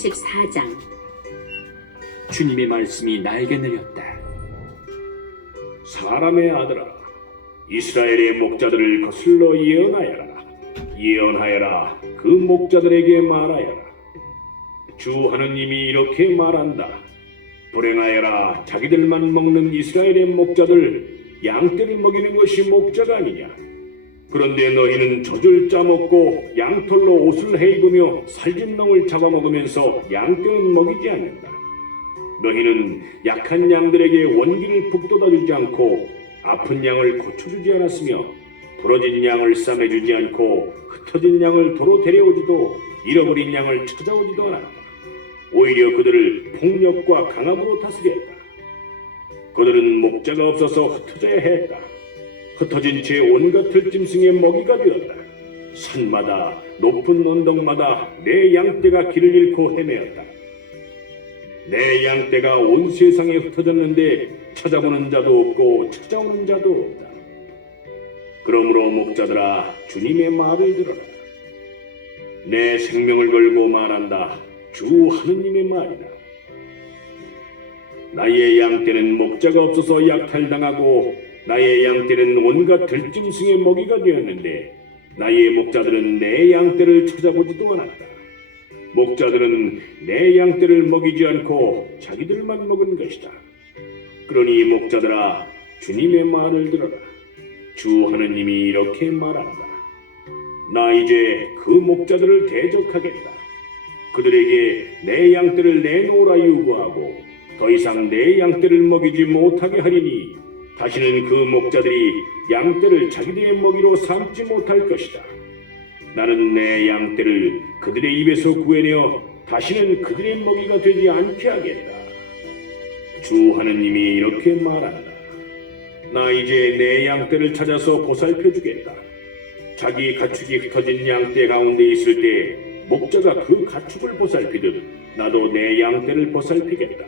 34장. 주님의 말씀이 나에게 내렸다. 사람의 아들아, 이스라엘의 목자들을 거슬러 예언하여라. 예언하여라. 그 목자들에게 말하여라. 주 하느님이 이렇게 말한다. 불행하여라. 자기들만 먹는 이스라엘의 목자들, 양떼를 먹이는 것이 목자가 아니냐. 그런데 너희는 젖을 짜먹고 양털로 옷을 해입으며 살진 놈을 잡아먹으면서 양떼는 먹이지 않는다. 너희는 약한 양들에게 원기를 북돋아주지 않고 아픈 양을 고쳐주지 않았으며 부러진 양을 싸매주지 않고 흩어진 양을 도로 데려오지도 잃어버린 양을 찾아오지도 않았다. 오히려 그들을 폭력과 강압으로 다스렸다. 그들은 목자가 없어서 흩어져야 했다. 흩어진 채 온갖 들짐승의 먹이가 되었다. 산마다 높은 언덕마다 내 양떼가 길을 잃고 헤매었다. 내 양떼가 온 세상에 흩어졌는데 찾아보는 자도 없고 찾아오는 자도 없다. 그러므로 목자들아, 주님의 말을 들어라. 내 생명을 걸고 말한다. 주 하느님의 말이다. 나의 양떼는 목자가 없어서 약탈당하고 나의 양떼는 온갖 들짐승의 먹이가 되었는데 나의 목자들은 내 양떼를 찾아보지도 않았다. 목자들은 내 양떼를 먹이지 않고 자기들만 먹은 것이다. 그러니 목자들아, 주님의 말을 들어라. 주 하느님이 이렇게 말한다. 나 이제 그 목자들을 대적하겠다. 그들에게 내 양떼를 내놓으라 요구하고 더 이상 내 양떼를 먹이지 못하게 하리니 다시는 그 목자들이 양떼를 자기들의 먹이로 삼지 못할 것이다. 나는 내 양떼를 그들의 입에서 구해내어 다시는 그들의 먹이가 되지 않게 하겠다. 주 하느님이 이렇게 말한다. 나 이제 내 양떼를 찾아서 보살펴주겠다. 자기 가축이 흩어진 양떼 가운데 있을 때 목자가 그 가축을 보살피듯 나도 내 양떼를 보살피겠다.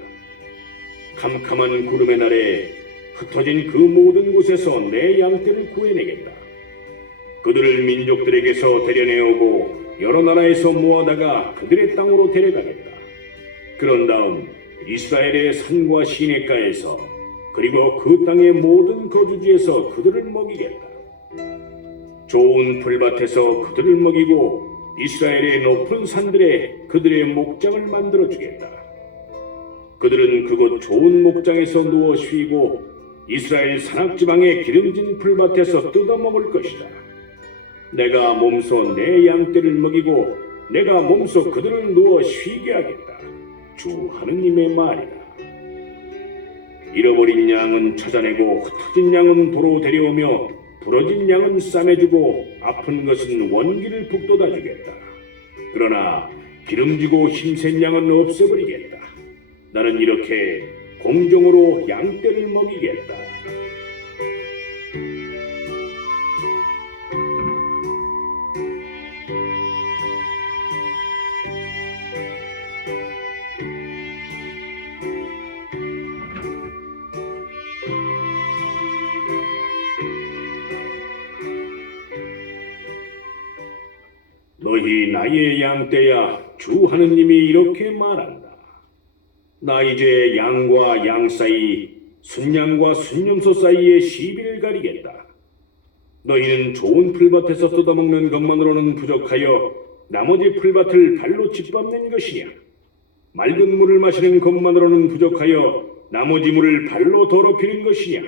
캄캄한 구름의 날에 흩어진 그 모든 곳에서 내 양떼를 구해내겠다. 그들을 민족들에게서 데려내오고 여러 나라에서 모아다가 그들의 땅으로 데려가겠다. 그런 다음 이스라엘의 산과 시냇가에서 그리고 그 땅의 모든 거주지에서 그들을 먹이겠다. 좋은 풀밭에서 그들을 먹이고 이스라엘의 높은 산들에 그들의 목장을 만들어주겠다. 그들은 그곳 좋은 목장에서 누워 쉬고 이스라엘 산악지방의 기름진 풀밭에서 뜯어먹을 것이다. 내가 몸소 내 양떼를 먹이고 내가 몸소 그들을 누워 쉬게 하겠다. 주 하느님의 말이다. 잃어버린 양은 찾아내고 흩어진 양은 도로 데려오며 부러진 양은 싸매주고 아픈 것은 원기를 북돋아주겠다. 그러나 기름지고 힘센 양은 없애버리겠다. 나는 이렇게 공정으로 양떼를 먹이겠다. 너희 나의 양떼야, 주 하느님이 이렇게 말한다. 나 이제 양과 양 사이, 순양과 순염소 사이에 시비를 가리겠다. 너희는 좋은 풀밭에서 뜯어먹는 것만으로는 부족하여 나머지 풀밭을 발로 짓밟는 것이냐? 맑은 물을 마시는 것만으로는 부족하여 나머지 물을 발로 더럽히는 것이냐?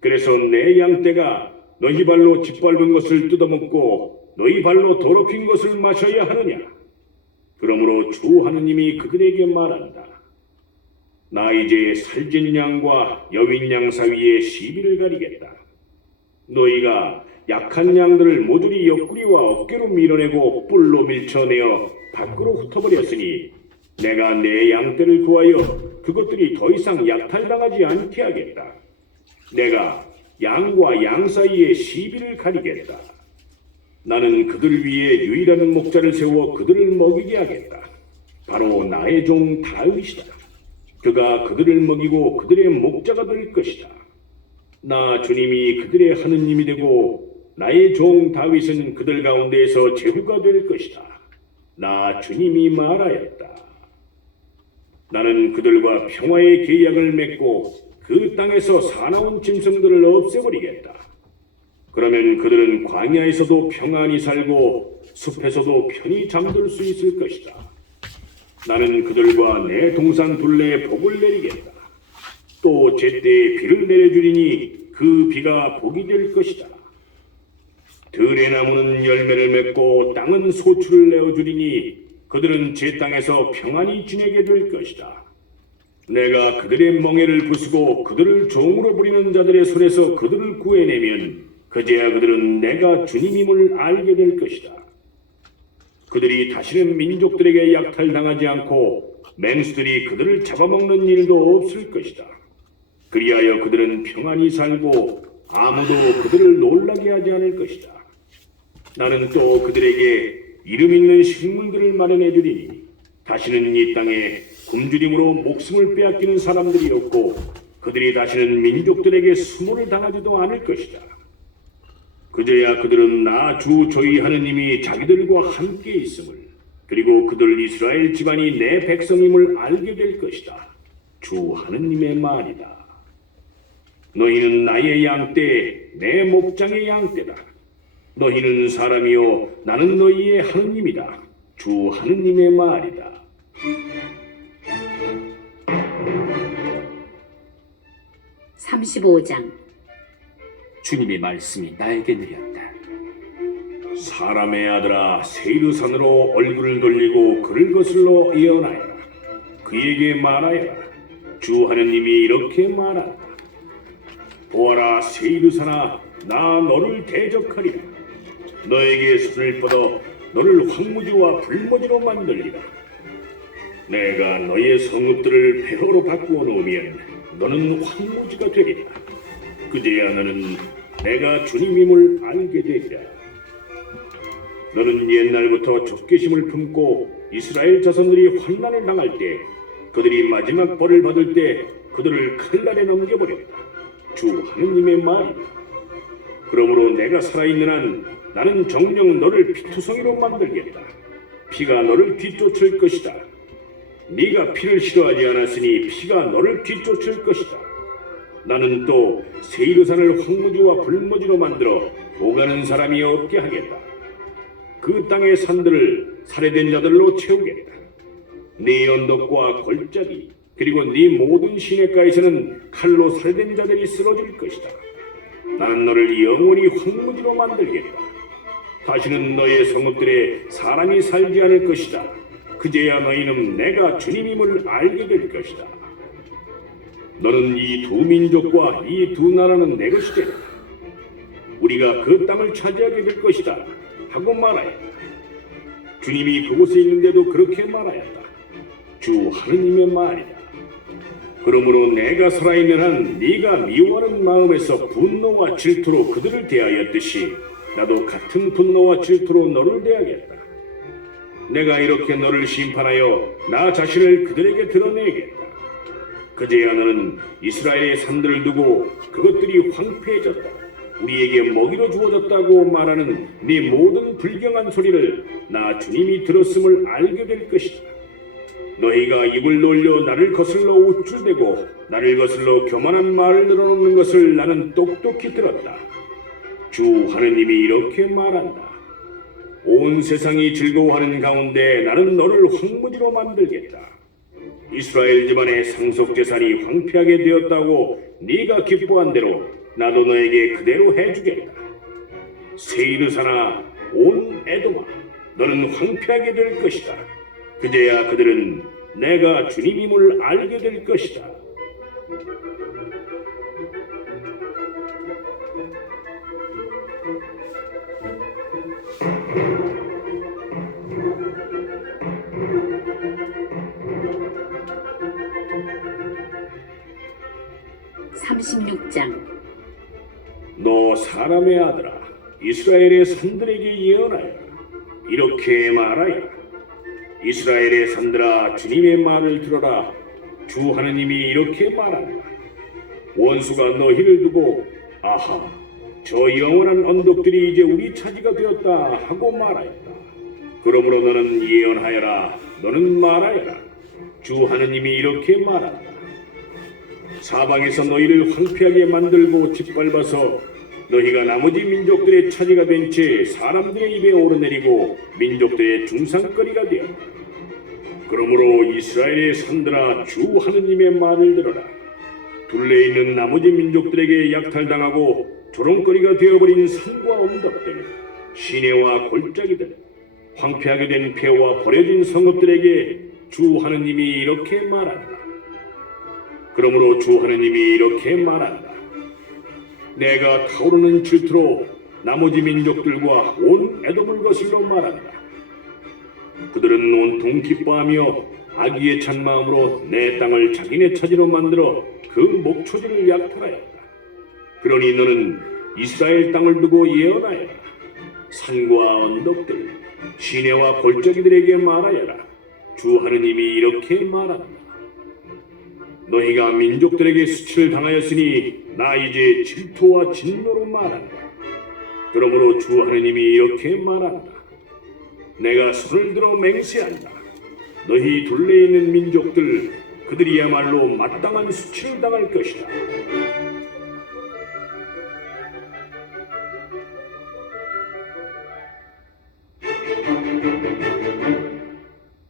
그래서 내 양떼가 너희 발로 짓밟은 것을 뜯어먹고 너희 발로 더럽힌 것을 마셔야 하느냐? 그러므로 주 하느님이 그들에게 말한다. 나 이제 살진 양과 여윈 양 사이에 시비를 가리겠다. 너희가 약한 양들을 모조리 옆구리와 어깨로 밀어내고 뿔로 밀쳐내어 밖으로 흩어버렸으니 내가 내 양떼를 구하여 그것들이 더 이상 약탈당하지 않게 하겠다. 내가 양과 양 사이에 시비를 가리겠다. 나는 그들 위에 유일한 목자를 세워 그들을 먹이게 하겠다. 바로 나의 종 다윗이다. 그가 그들을 먹이고 그들의 목자가 될 것이다. 나 주님이 그들의 하느님이 되고 나의 종 다윗은 그들 가운데에서 제후가 될 것이다. 나 주님이 말하였다. 나는 그들과 평화의 계약을 맺고 그 땅에서 사나운 짐승들을 없애버리겠다. 그러면 그들은 광야에서도 평안히 살고 숲에서도 편히 잠들 수 있을 것이다. 나는 그들과 내 동산 둘레에 복을 내리겠다. 또 제때에 비를 내려주리니 그 비가 복이 될 것이다. 들의 나무는 열매를 맺고 땅은 소출을 내어주리니 그들은 제 땅에서 평안히 지내게 될 것이다. 내가 그들의 멍에를 부수고 그들을 종으로 부리는 자들의 손에서 그들을 구해내면 그제야 그들은 내가 주님임을 알게 될 것이다. 그들이 다시는 민족들에게 약탈당하지 않고 맹수들이 그들을 잡아먹는 일도 없을 것이다. 그리하여 그들은 평안히 살고 아무도 그들을 놀라게 하지 않을 것이다. 나는 또 그들에게 이름 있는 식물들을 마련해 주리니 다시는 이 땅에 굶주림으로 목숨을 빼앗기는 사람들이 없고 그들이 다시는 민족들에게 수모를 당하지도 않을 것이다. 그제야 그들은 나 주 저희 하느님이 자기들과 함께 있음을 그리고 그들 이스라엘 집안이 내 백성임을 알게 될 것이다. 주 하느님의 말이다. 너희는 나의 양떼 내 목장의 양떼다. 너희는 사람이요 나는 너희의 하느님이다. 주 하느님의 말이다. 35장. 주님의 말씀이 나에게 내렸다. 사람의 아들아 세이르산으로 얼굴을 돌리고 그를 거슬러 예언하여라. 그에게 말하여라. 주 하느님이 이렇게 말한다. 보아라 세이르산아 나 너를 대적하리라. 너에게 손을 뻗어 너를 황무지와 불모지로 만들리라. 내가 너의 성읍들을 폐허로 바꾸어 놓으면 너는 황무지가 되리라. 그제야 너는 내가 주님임을 알게 되리라. 너는 옛날부터 적개심을 품고 이스라엘 자손들이 환난을 당할 때 그들이 마지막 벌을 받을 때 그들을 칼날에 넘겨버렸다. 주 하느님의 말이다. 그러므로 내가 살아있는 한 나는 정녕 너를 피투성이로 만들겠다. 피가 너를 뒤쫓을 것이다. 네가 피를 싫어하지 않았으니 피가 너를 뒤쫓을 것이다. 나는 또 세이르산을 황무지와 불모지로 만들어 오가는 사람이 없게 하겠다. 그 땅의 산들을 살해된 자들로 채우겠다. 네 언덕과 골짜기 그리고 네 모든 시냇가에서는 칼로 살해된 자들이 쓰러질 것이다. 나는 너를 영원히 황무지로 만들겠다. 다시는 너의 성읍들에 사람이 살지 않을 것이다. 그제야 너희는 내가 주님임을 알게 될 것이다. 너는 이 두 민족과 이 두 나라는 내 것이 되리라. 우리가 그 땅을 차지하게 될 것이다 하고 말하였다. 주님이 그곳에 있는데도 그렇게 말하였다. 주 하느님의 말이다. 그러므로 내가 살아있는 한 네가 미워하는 마음에서 분노와 질투로 그들을 대하였듯이 나도 같은 분노와 질투로 너를 대하겠다. 내가 이렇게 너를 심판하여 나 자신을 그들에게 드러내겠다. 그제야 너는 이스라엘의 산들을 두고 그것들이 황폐해졌다. 우리에게 먹이로 주어졌다고 말하는 네 모든 불경한 소리를 나 주님이 들었음을 알게 될 것이다. 너희가 입을 놀려 나를 거슬러 우쭐대고 나를 거슬러 교만한 말을 늘어놓는 것을 나는 똑똑히 들었다. 주 하느님이 이렇게 말한다. 온 세상이 즐거워하는 가운데 나는 너를 황무지로 만들겠다. 이스라엘 집안의 상속재산이 황폐하게 되었다고 네가 기뻐한 대로 나도 너에게 그대로 해주겠다. 세이르산아 온 에돔아 너는 황폐하게 될 것이다. 그제야 그들은 내가 주님임을 알게 될 것이다. 너 사람의 아들아 이스라엘의 산들에게 예언하여 이렇게 말하여 이스라엘의 산들아 주님의 말을 들어라. 주 하느님이 이렇게 말한다. 원수가 너희를 두고 아하 저 영원한 언덕들이 이제 우리 차지가 되었다 하고 말하였다. 그러므로 너는 예언하여라. 너는 말하여라. 주 하느님이 이렇게 말한다. 사방에서 너희를 황폐하게 만들고 짓밟아서 너희가 나머지 민족들의 차지가 된 채 사람들의 입에 오르내리고 민족들의 중상거리가 되었다. 그러므로 이스라엘의 산들아, 주 하느님의 말을 들어라. 둘레 있는 나머지 민족들에게 약탈당하고 조롱거리가 되어버린 산과 언덕들, 시내와 골짜기들, 황폐하게 된 폐와 버려진 성읍들에게 주 하느님이 이렇게 말한다. 그러므로 주 하느님이 이렇게 말한다. 내가 타오르는 질투로 나머지 민족들과 온 에돔을 거슬러 말한다. 그들은 온통 기뻐하며 악의에 찬 마음으로 내 땅을 자기네 차지로 만들어 그 목초지를 약탈하였다. 그러니 너는 이스라엘 땅을 두고 예언하여라. 산과 언덕들, 시내와 골짜기들에게 말하여라. 주 하느님이 이렇게 말한다. 너희가 민족들에게 수치를 당하였으니 나 이제 질투와 진노로 말한다. 그러므로 주 하느님이 이렇게 말한다. 내가 손을 들어 맹세한다. 너희 둘레에 있는 민족들, 그들이야말로 마땅한 수치를 당할 것이다.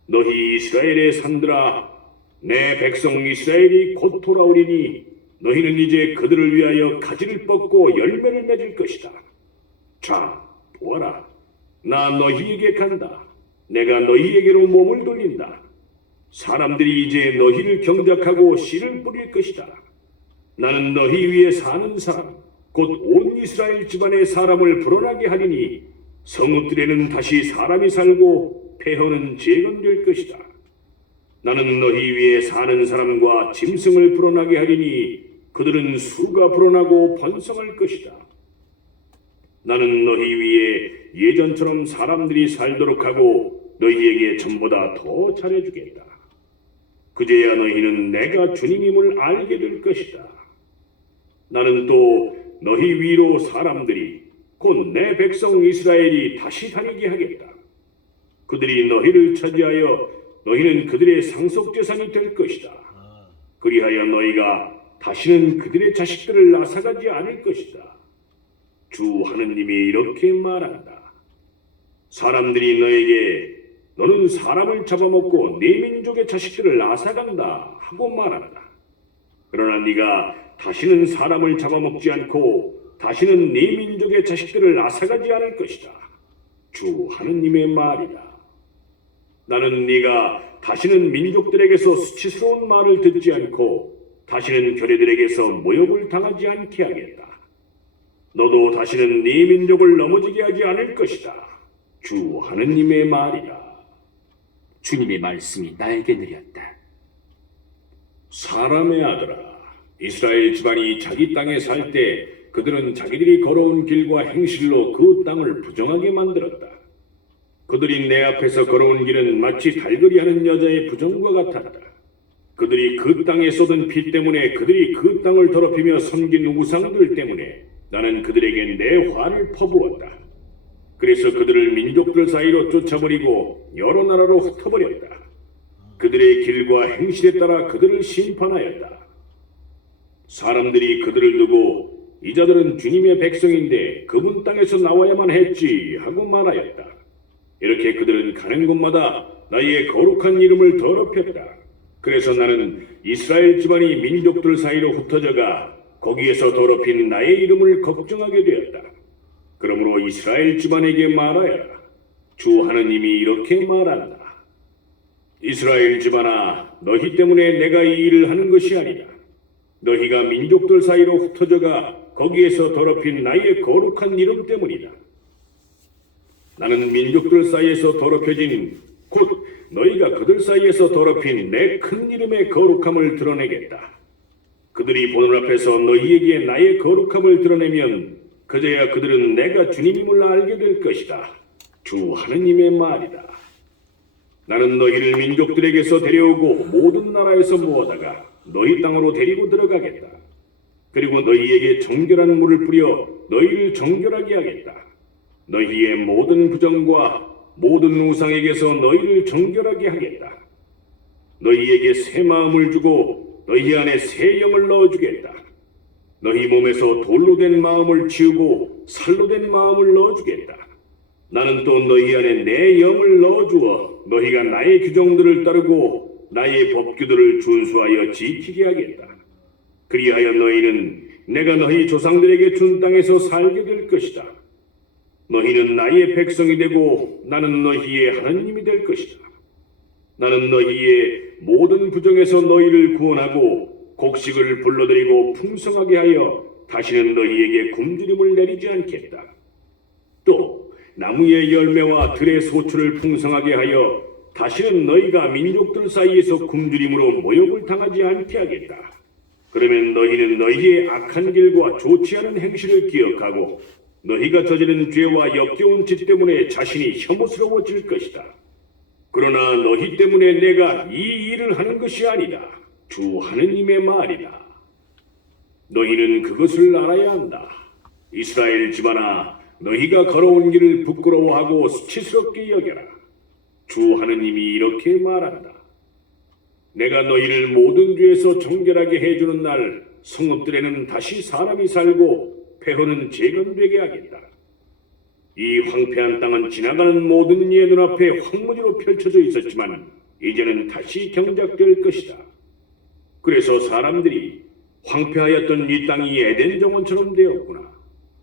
너희 이스라엘의 산들아, 내 백성 이스라엘이 곧 돌아오리니 너희는 이제 그들을 위하여 가지를 뻗고 열매를 맺을 것이다. 자, 보아라. 나 너희에게 간다. 내가 너희에게로 몸을 돌린다. 사람들이 이제 너희를 경작하고 씨를 뿌릴 것이다. 나는 너희 위에 사는 사람, 곧 온 이스라엘 집안의 사람을 불어나게 하리니 성읍들에는 다시 사람이 살고 폐허는 재건될 것이다. 나는 너희 위에 사는 사람과 짐승을 불어나게 하리니 그들은 수가 불어나고 번성할 것이다. 나는 너희 위에 예전처럼 사람들이 살도록 하고 너희에게 전보다 더 잘해주겠다. 그제야 너희는 내가 주님임을 알게 될 것이다. 나는 또 너희 위로 사람들이 곧 내 백성 이스라엘이 다시 다니게 하겠다. 그들이 너희를 차지하여 너희는 그들의 상속재산이 될 것이다. 그리하여 너희가 다시는 그들의 자식들을 앗아가지 않을 것이다. 주 하느님이 이렇게 말한다. 사람들이 너에게 너는 사람을 잡아먹고 네 민족의 자식들을 앗아간다 하고 말한다. 그러나 네가 다시는 사람을 잡아먹지 않고 다시는 네 민족의 자식들을 앗아가지 않을 것이다. 주 하느님의 말이다. 나는 네가 다시는 민족들에게서 수치스러운 말을 듣지 않고 다시는 교례들에게서 모욕을 당하지 않게 하겠다. 너도 다시는 네 민족을 넘어지게 하지 않을 것이다. 주 하느님의 말이다. 주님의 말씀이 나에게 느렸다. 사람의 아들아, 이스라엘 집안이 자기 땅에 살 때 그들은 자기들이 걸어온 길과 행실로 그 땅을 부정하게 만들었다. 그들이 내 앞에서 걸어온 길은 마치 달거리하는 여자의 부정과 같았다. 그들이 그 땅에 쏟은 피 때문에 그들이 그 땅을 더럽히며 섬긴 우상들 때문에 나는 그들에게 내 화를 퍼부었다. 그래서 그들을 민족들 사이로 쫓아버리고 여러 나라로 흩어버렸다. 그들의 길과 행실에 따라 그들을 심판하였다. 사람들이 그들을 두고 이 자들은 주님의 백성인데 그분 땅에서 나와야만 했지 하고 말하였다. 이렇게 그들은 가는 곳마다 나의 거룩한 이름을 더럽혔다. 그래서 나는 이스라엘 집안이 민족들 사이로 흩어져가 거기에서 더럽힌 나의 이름을 걱정하게 되었다. 그러므로 이스라엘 집안에게 말하여라. 주 하느님이 이렇게 말한다. 이스라엘 집안아, 너희 때문에 내가 이 일을 하는 것이 아니다. 너희가 민족들 사이로 흩어져가 거기에서 더럽힌 나의 거룩한 이름 때문이다. 나는 민족들 사이에서 더럽혀진 곧 너희가 그들 사이에서 더럽힌 내 큰 이름의 거룩함을 드러내겠다. 그들이 보는 앞에서 너희에게 나의 거룩함을 드러내면 그제야 그들은 내가 주님임을 알게 될 것이다. 주 하느님의 말이다. 나는 너희를 민족들에게서 데려오고 모든 나라에서 모아다가 너희 땅으로 데리고 들어가겠다. 그리고 너희에게 정결한 물을 뿌려 너희를 정결하게 하겠다. 너희의 모든 부정과 모든 우상에게서 너희를 정결하게 하겠다. 너희에게 새 마음을 주고 너희 안에 새 영을 넣어주겠다. 너희 몸에서 돌로 된 마음을 지우고 살로 된 마음을 넣어주겠다. 나는 또 너희 안에 내 영을 넣어주어 너희가 나의 규정들을 따르고 나의 법규들을 준수하여 지키게 하겠다. 그리하여 너희는 내가 너희 조상들에게 준 땅에서 살게 될 것이다. 너희는 나의 백성이 되고 나는 너희의 하나님이 될 것이다. 나는 너희의 모든 부정에서 너희를 구원하고 곡식을 불러들이고 풍성하게 하여 다시는 너희에게 굶주림을 내리지 않겠다. 또 나무의 열매와 들의 소출을 풍성하게 하여 다시는 너희가 민족들 사이에서 굶주림으로 모욕을 당하지 않게 하겠다. 그러면 너희는 너희의 악한 길과 좋지 않은 행실을 기억하고 너희가 저지른 죄와 역겨운 짓 때문에 자신이 혐오스러워질 것이다. 그러나 너희 때문에 내가 이 일을 하는 것이 아니다. 주 하느님의 말이다. 너희는 그것을 알아야 한다. 이스라엘 집안아, 너희가 걸어온 길을 부끄러워하고 수치스럽게 여겨라. 주 하느님이 이렇게 말한다. 내가 너희를 모든 죄에서 정결하게 해주는 날 성읍들에는 다시 사람이 살고 폐허는 재건되게 하겠다. 이 황폐한 땅은 지나가는 모든 이의 눈앞에 황무지로 펼쳐져 있었지만 이제는 다시 경작될 것이다. 그래서 사람들이 황폐하였던 이 땅이 에덴 정원처럼 되었구나.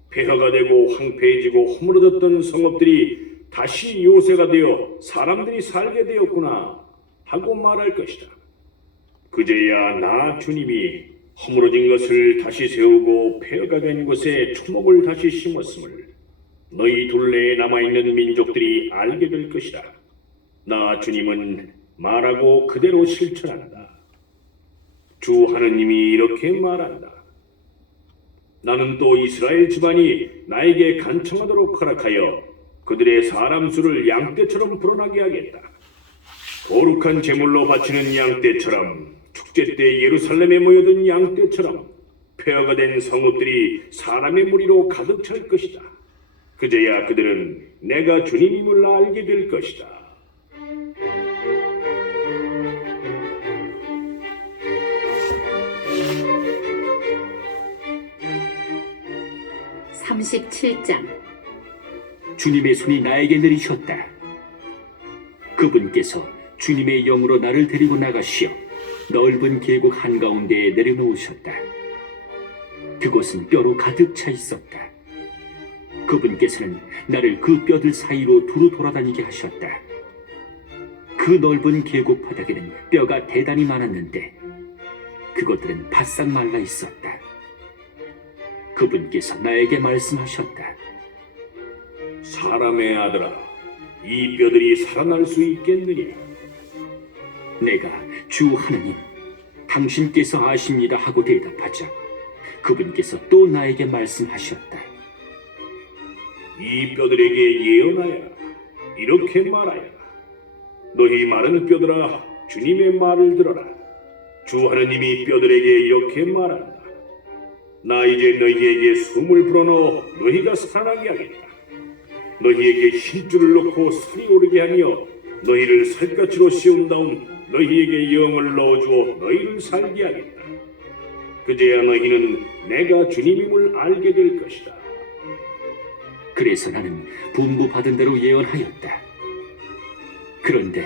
폐허가 되고 황폐해지고 허물어졌던 성읍들이 다시 요새가 되어 사람들이 살게 되었구나 하고 말할 것이다. 그제야 나 주님이 허물어진 것을 다시 세우고 폐허가 된 곳에 초목을 다시 심었음을 너희 둘레에 남아있는 민족들이 알게 될 것이다. 나 주님은 말하고 그대로 실천한다. 주 하느님이 이렇게 말한다. 나는 또 이스라엘 집안이 나에게 간청하도록 허락하여 그들의 사람 수를 양떼처럼 불어나게 하겠다. 거룩한 제물로 바치는 양떼처럼 축제 때 예루살렘에 모여든 양떼처럼 폐허가 된 성읍들이 사람의 무리로 가득 찰 것이다. 그제야 그들은 내가 주님임을 알게 될 것이다. (37장) 주님의 손이 나에게 내리셨다. 그분께서 주님의 영으로 나를 데리고 나가시어 넓은 계곡 한가운데에 내려놓으셨다. 그곳은 뼈로 가득 차 있었다. 그분께서는 나를 그 뼈들 사이로 두루 돌아다니게 하셨다. 그 넓은 계곡 바닥에는 뼈가 대단히 많았는데 그것들은 바싹 말라 있었다. 그분께서 나에게 말씀하셨다. 사람의 아들아, 이 뼈들이 살아날 수 있겠느냐? 내가 주 하느님, 당신께서 아십니다 하고 대답하자 그분께서 또 나에게 말씀하셨다. 이 뼈들에게 예언하여라. 이렇게 말하여라. 너희 마른 뼈들아, 주님의 말을 들어라. 주 하느님이 뼈들에게 이렇게 말한다. 나 이제 너희에게 숨을 불어넣어 너희가 살아나게 하겠다. 너희에게 힘줄을 넣고 살이 오르게 하며 너희를 살갗으로 씌운 다음 너희에게 영을 넣어주어 너희를 살게 하겠다. 그제야 너희는 내가 주님임을 알게 될 것이다. 그래서 나는 분부받은 대로 예언하였다. 그런데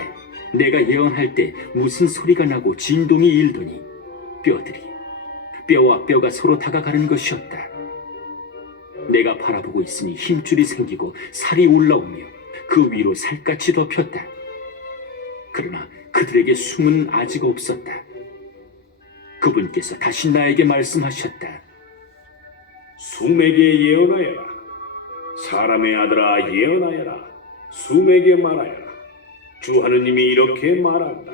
내가 예언할 때 무슨 소리가 나고 진동이 일더니 뼈와 뼈가 서로 다가가는 것이었다. 내가 바라보고 있으니 힘줄이 생기고 살이 올라오며 그 위로 살갗이 덮였다. 그러나 그들에게 숨은 아직 없었다. 그분께서 다시 나에게 말씀하셨다. 숨에게 예언하여라. 사람의 아들아, 예언하여라. 숨에게 말하여라. 주 하느님이 이렇게 말한다.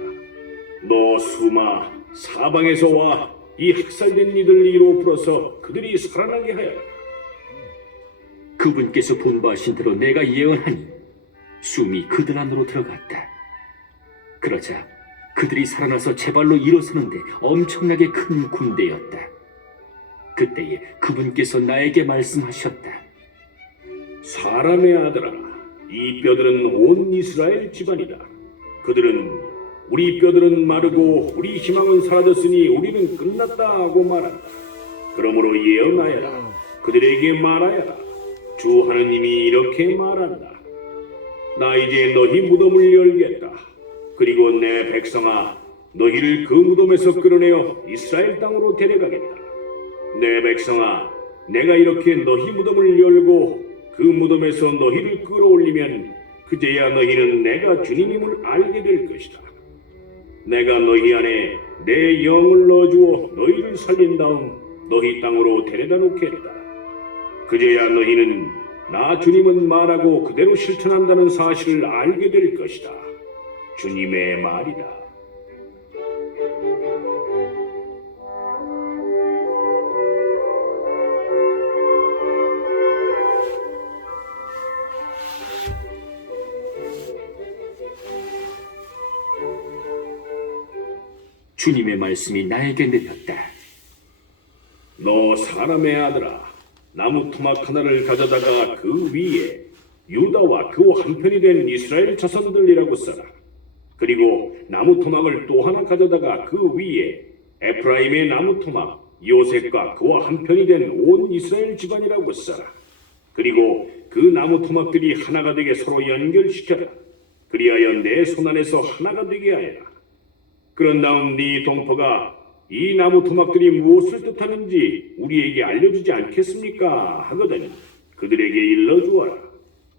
너 숨아, 사방에서 와. 이 학살된 이들 이로 불어서 그들이 살아나게 하여라. 그분께서 분부하신 대로 내가 예언하니 숨이 그들 안으로 들어갔다. 그러자 그들이 살아나서 제 발로 일어서는데 엄청나게 큰 군대였다. 그때에 그분께서 나에게 말씀하셨다. 사람의 아들아, 이 뼈들은 온 이스라엘 집안이다. 그들은 우리 뼈들은 마르고 우리 희망은 사라졌으니 우리는 끝났다 하고 말한다. 그러므로 예언하여라. 그들에게 말하여라. 주 하느님이 이렇게 말한다. 나 이제 너희 무덤을 열겠다. 그리고 내 백성아, 너희를 그 무덤에서 끌어내어 이스라엘 땅으로 데려가겠다. 내 백성아, 내가 이렇게 너희 무덤을 열고 그 무덤에서 너희를 끌어올리면 그제야 너희는 내가 주님임을 알게 될 것이다. 내가 너희 안에 내 영을 넣어주어 너희를 살린 다음 너희 땅으로 데려다 놓겠다. 그제야 너희는 나 주님은 말하고 그대로 실천한다는 사실을 알게 될 것이다. 주님의 말이다. 주님의 말씀이 나에게 내렸다. 너 사람의 아들아, 나무 토막 하나를 가져다가 그 위에 유다와 그 한편이 된 이스라엘 자손들이라고 써라. 그리고 나무 토막을 또 하나 가져다가 그 위에 에프라임의 나무 토막 요셉과 그와 한편이 된 온 이스라엘 집안이라고 써라. 그리고 그 나무 토막들이 하나가 되게 서로 연결시켜라. 그리하여 내 손안에서 하나가 되게 하여라. 그런 다음 네 동포가 이 나무 토막들이 무엇을 뜻하는지 우리에게 알려주지 않겠습니까? 하거든 그들에게 일러주어라.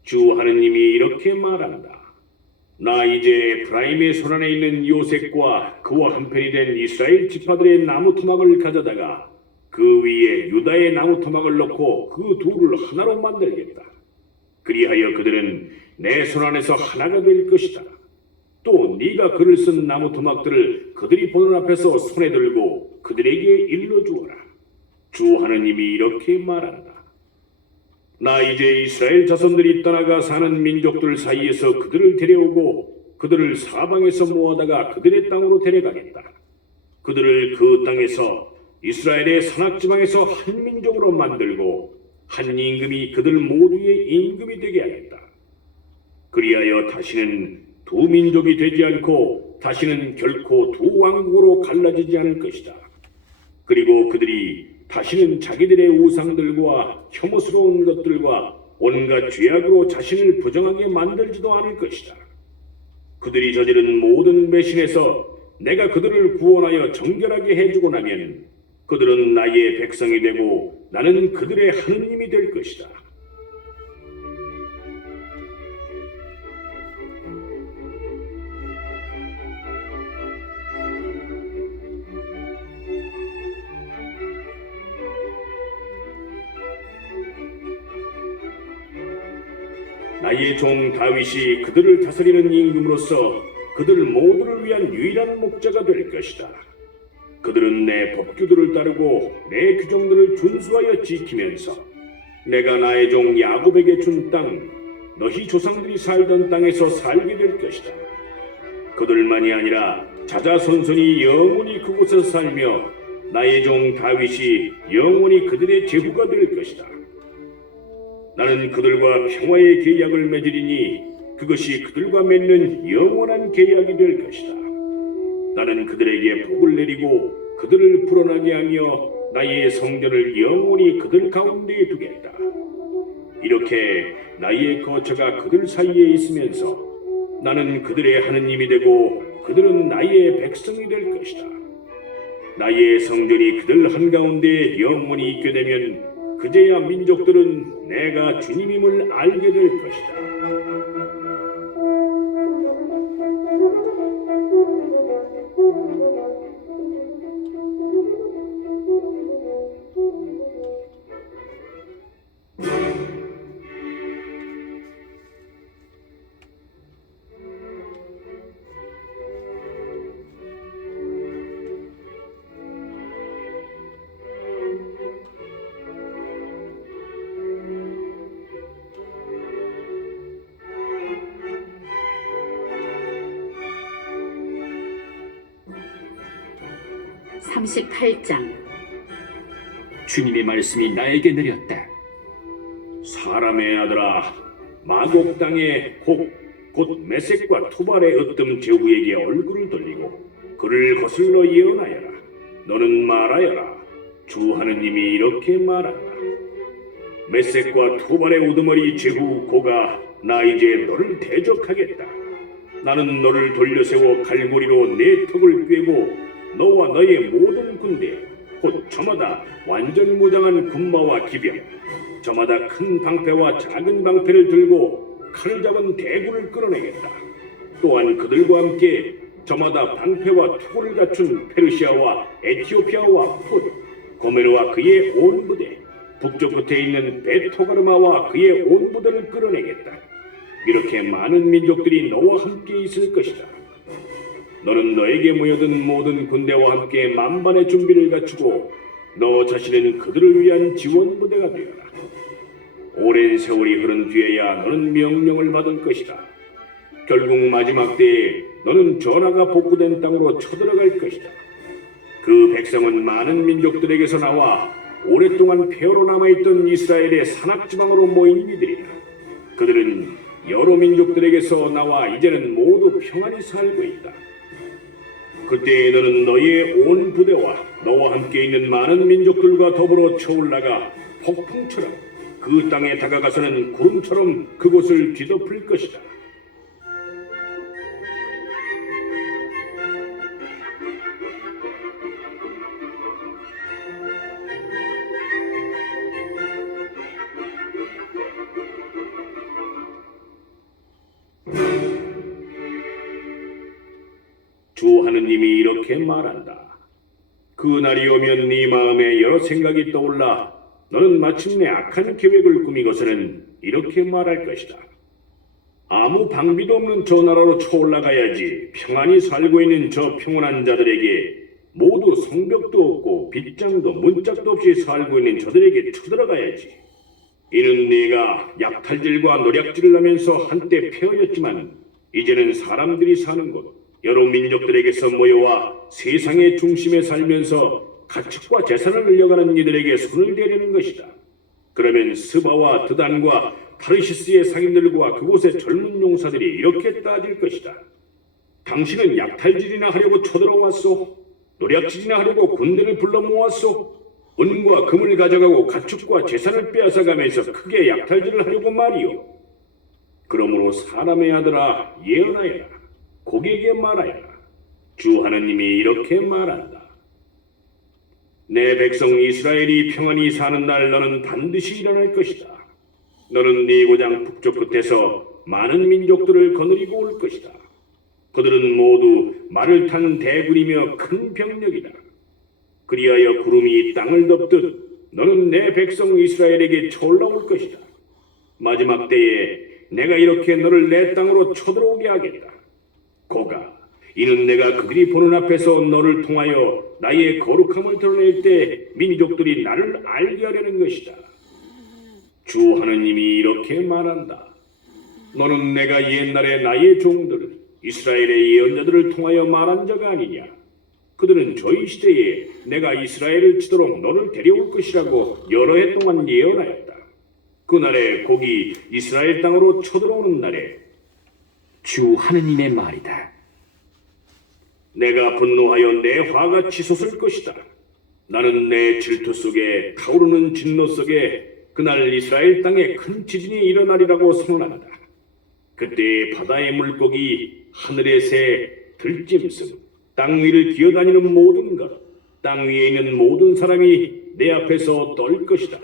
주 하느님이 이렇게 말한다. 나 이제 에프라임의 손안에 있는 요셉과 그와 한편이 된 이스라엘 지파들의 나무 토막을 가져다가 그 위에 유다의 나무 토막을 넣고 그 둘을 하나로 만들겠다. 그리하여 그들은 내 손안에서 하나가 될 것이다. 또 네가 글을 쓴 나무 토막들을 그들이 보는 앞에서 손에 들고 그들에게 일러주어라. 주 하느님이 이렇게 말한다. 나 이제 이스라엘 자손들이 떠나가 사는 민족들 사이에서 그들을 데려오고 그들을 사방에서 모아다가 그들의 땅으로 데려가겠다. 그들을 그 땅에서 이스라엘의 산악지방에서 한 민족으로 만들고 한 임금이 그들 모두의 임금이 되게 하겠다. 그리하여 다시는 두 민족이 되지 않고 다시는 결코 두 왕국으로 갈라지지 않을 것이다. 그리고 그들이 다시는 자기들의 우상들과 혐오스러운 것들과 온갖 죄악으로 자신을 부정하게 만들지도 않을 것이다. 그들이 저지른 모든 배신에서 내가 그들을 구원하여 정결하게 해주고 나면 그들은 나의 백성이 되고 나는 그들의 하느님이 될 것이다. 나의 종 다윗이 그들을 다스리는 임금으로서 그들 모두를 위한 유일한 목자가 될 것이다. 그들은 내 법규들을 따르고 내 규정들을 준수하여 지키면서 내가 나의 종 야곱에게 준 땅, 너희 조상들이 살던 땅에서 살게 될 것이다. 그들만이 아니라 자자손손이 영원히 그곳에서 살며 나의 종 다윗이 영원히 그들의 제후가 될 것이다. 나는 그들과 평화의 계약을 맺으리니 그것이 그들과 맺는 영원한 계약이 될 것이다. 나는 그들에게 복을 내리고 그들을 불어나게 하며 나의 성전을 영원히 그들 가운데에 두겠다. 이렇게 나의 거처가 그들 사이에 있으면서 나는 그들의 하느님이 되고 그들은 나의 백성이 될 것이다. 나의 성전이 그들 한가운데에 영원히 있게 되면 그제야 민족들은 내가 주님임을 알게 될 것이다. 주님의 말씀이 나에게 내렸다. 사람의 아들아, 마곡 땅의 곧 메섹과 투발의 으뜸 제후에게 얼굴을 돌리고 그를 거슬러 예언하여라. 너는 말하여라. 주 하느님이 이렇게 말한다. 메섹과 투발의 우두머리 제후 고가 나 이제 너를 대적하겠다. 나는 너를 돌려세워 갈고리로 내 턱을 꿰고 너와 너의 모든 군대 곧 저마다 완전 무장한 군마와 기병 저마다 큰 방패와 작은 방패를 들고 칼을 잡은 대군을 끌어내겠다. 또한 그들과 함께 저마다 방패와 투구를 갖춘 페르시아와 에티오피아와 풋 고메르와 그의 온 부대 북쪽 끝에 있는 베토가르마와 그의 온 부대를 끌어내겠다. 이렇게 많은 민족들이 너와 함께 있을 것이다. 너는 너에게 모여든 모든 군대와 함께 만반의 준비를 갖추고 너 자신은 그들을 위한 지원 부대가 되어라. 오랜 세월이 흐른 뒤에야 너는 명령을 받을 것이다. 결국 마지막 때에 너는 전하가 복구된 땅으로 쳐들어갈 것이다. 그 백성은 많은 민족들에게서 나와 오랫동안 폐허로 남아있던 이스라엘의 산악지방으로 모인 이들이다. 그들은 여러 민족들에게서 나와 이제는 모두 평안히 살고 있다. 그때 너는 너의 온 부대와 너와 함께 있는 많은 민족들과 더불어 쳐올라가 폭풍처럼 그 땅에 다가가서는 구름처럼 그곳을 뒤덮을 것이다. 주 하느님이 이렇게 말한다. 그 날이 오면 네 마음에 여러 생각이 떠올라 너는 마침내 악한 계획을 꾸미고서는 이렇게 말할 것이다. 아무 방비도 없는 저 나라로 쳐올라가야지. 평안히 살고 있는 저 평온한 자들에게 모두 성벽도 없고 빗장도 문짝도 없이 살고 있는 저들에게 쳐들어가야지. 이는 네가 약탈질과 노략질을 하면서 한때 폐허였지만 이제는 사람들이 사는 곳 여러 민족들에게서 모여와 세상의 중심에 살면서 가축과 재산을 늘려가는 이들에게 손을 대려는 것이다. 그러면 스바와 드단과 타르시스의 상인들과 그곳의 젊은 용사들이 이렇게 따질 것이다. 당신은 약탈질이나 하려고 쳐들어왔소? 노략질이나 하려고 군대를 불러 모았소? 은과 금을 가져가고 가축과 재산을 빼앗아가면서 크게 약탈질을 하려고 말이오. 그러므로 사람의 아들아 예언하여라. 고객에게 말하여라. 주 하느님이 이렇게 말한다. 내 백성 이스라엘이 평안히 사는 날 너는 반드시 일어날 것이다. 너는 네 고장 북쪽 끝에서 많은 민족들을 거느리고 올 것이다. 그들은 모두 말을 탄 대군이며 큰 병력이다. 그리하여 구름이 땅을 덮듯 너는 내 백성 이스라엘에게 쳐올라올 것이다. 마지막 때에 내가 이렇게 너를 내 땅으로 쳐들어오게 하겠다. 고가 이는 내가 그들이 보는 앞에서 너를 통하여 나의 거룩함을 드러낼 때 민족들이 나를 알게 하려는 것이다. 주 하느님이 이렇게 말한다. 너는 내가 옛날에 나의 종들 이스라엘의 예언자들을 통하여 말한 자가 아니냐. 그들은 저희 시대에 내가 이스라엘을 치도록 너를 데려올 것이라고 여러 해 동안 예언하였다. 그날에 곡이 이스라엘 땅으로 쳐들어오는 날에 주 하느님의 말이다. 내가 분노하여 내 화가 치솟을 것이다. 나는 내 질투 속에 타오르는 진노 속에 그날 이스라엘 땅에 큰 지진이 일어나리라고 선언한다. 그때 바다의 물고기, 하늘의 새, 들짐승, 땅 위를 기어다니는 모든 것, 땅 위에 있는 모든 사람이 내 앞에서 떨 것이다.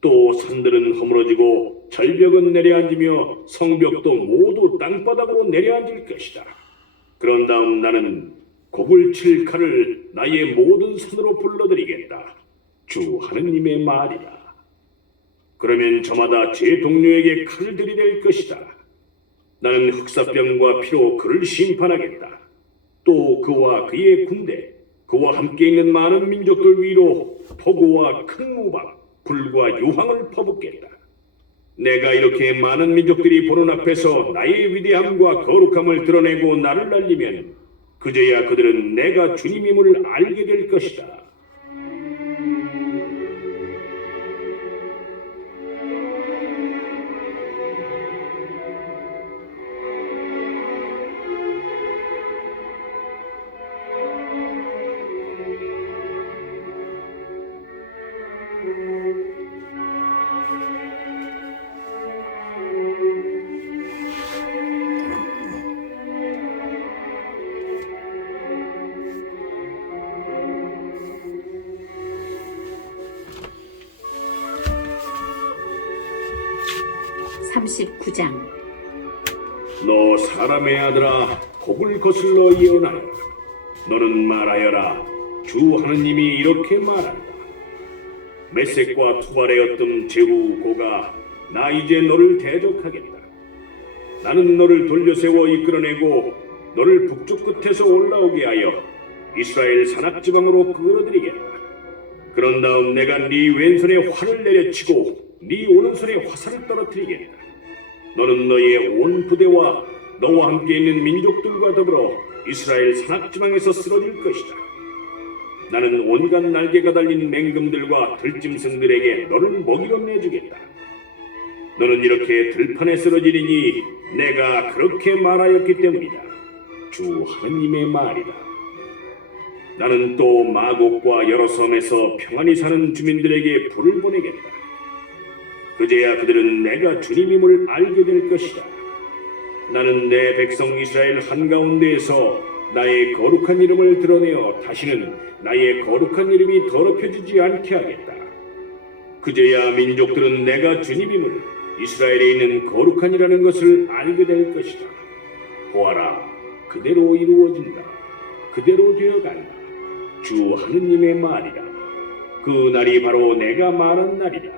또 산들은 허물어지고 절벽은 내려앉으며 성벽도 모두 땅바닥으로 내려앉을 것이다. 그런 다음 나는 곡을 칠 칼을 나의 모든 손으로 불러들이겠다. 주 하느님의 말이다. 그러면 저마다 제 동료에게 칼을 들이댈 것이다. 나는 흑사병과 피로 그를 심판하겠다. 또 그와 그의 군대, 그와 함께 있는 많은 민족들 위로 폭우와 큰 우박, 불과 유황을 퍼붓겠다. 내가 이렇게 많은 민족들이 보는 앞에서 나의 위대함과 거룩함을 드러내고 나를 알리면 그제야 그들은 내가 주님임을 알게 될 것이다. 39장. 너 사람의 아들아, 복을 거슬러 예언하여 너는 말하여라. 주 하느님이 이렇게 말한다. 메섹과 투발의 어떤 제후 고가 나 이제 너를 대적하겠다. 나는 너를 돌려세워 이끌어내고 너를 북쪽 끝에서 올라오게 하여 이스라엘 산악지방으로 끌어들이겠다. 그런 다음 내가 네 왼손에 활을 내려치고 네 오른손에 화살을 떨어뜨리겠다. 너는 너의 온 부대와 너와 함께 있는 민족들과 더불어 이스라엘 산악지방에서 쓰러질 것이다. 나는 온갖 날개가 달린 맹금들과 들짐승들에게 너를 먹이로 내주겠다. 너는 이렇게 들판에 쓰러지리니 내가 그렇게 말하였기 때문이다. 주 하느님의 말이다. 나는 또 마곡과 여러 섬에서 평안히 사는 주민들에게 불을 보내겠다. 그제야 그들은 내가 주님임을 알게 될 것이다. 나는 내 백성 이스라엘 한가운데에서 나의 거룩한 이름을 드러내어 다시는 나의 거룩한 이름이 더럽혀지지 않게 하겠다. 그제야 민족들은 내가 주님임을 이스라엘에 있는 거룩한이라는 것을 알게 될 것이다. 보아라, 그대로 이루어진다. 그대로 되어간다. 주 하느님의 말이다. 그 날이 바로 내가 말한 날이다.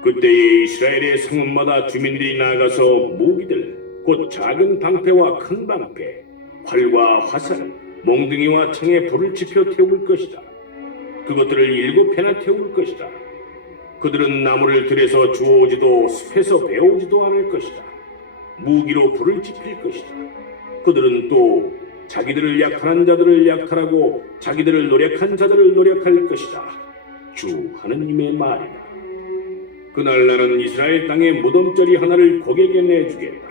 그때에 이스라엘의 성읍마다 주민들이 나가서 무기들, 곧 작은 방패와 큰 방패, 활과 화살, 몽둥이와 창에 불을 지펴 태울 것이다. 그것들을 7회나 태울 것이다. 그들은 나무를 들에서 주워오지도 숲에서 베어오지도 않을 것이다. 무기로 불을 지필 것이다. 그들은 또 자기들을 약탈한 자들을 약탈하고 자기들을 노력한 자들을 노력할 것이다. 주 하느님의 말이다. 그날 나는 이스라엘 땅에 무덤자리 하나를 고객에 내주겠다.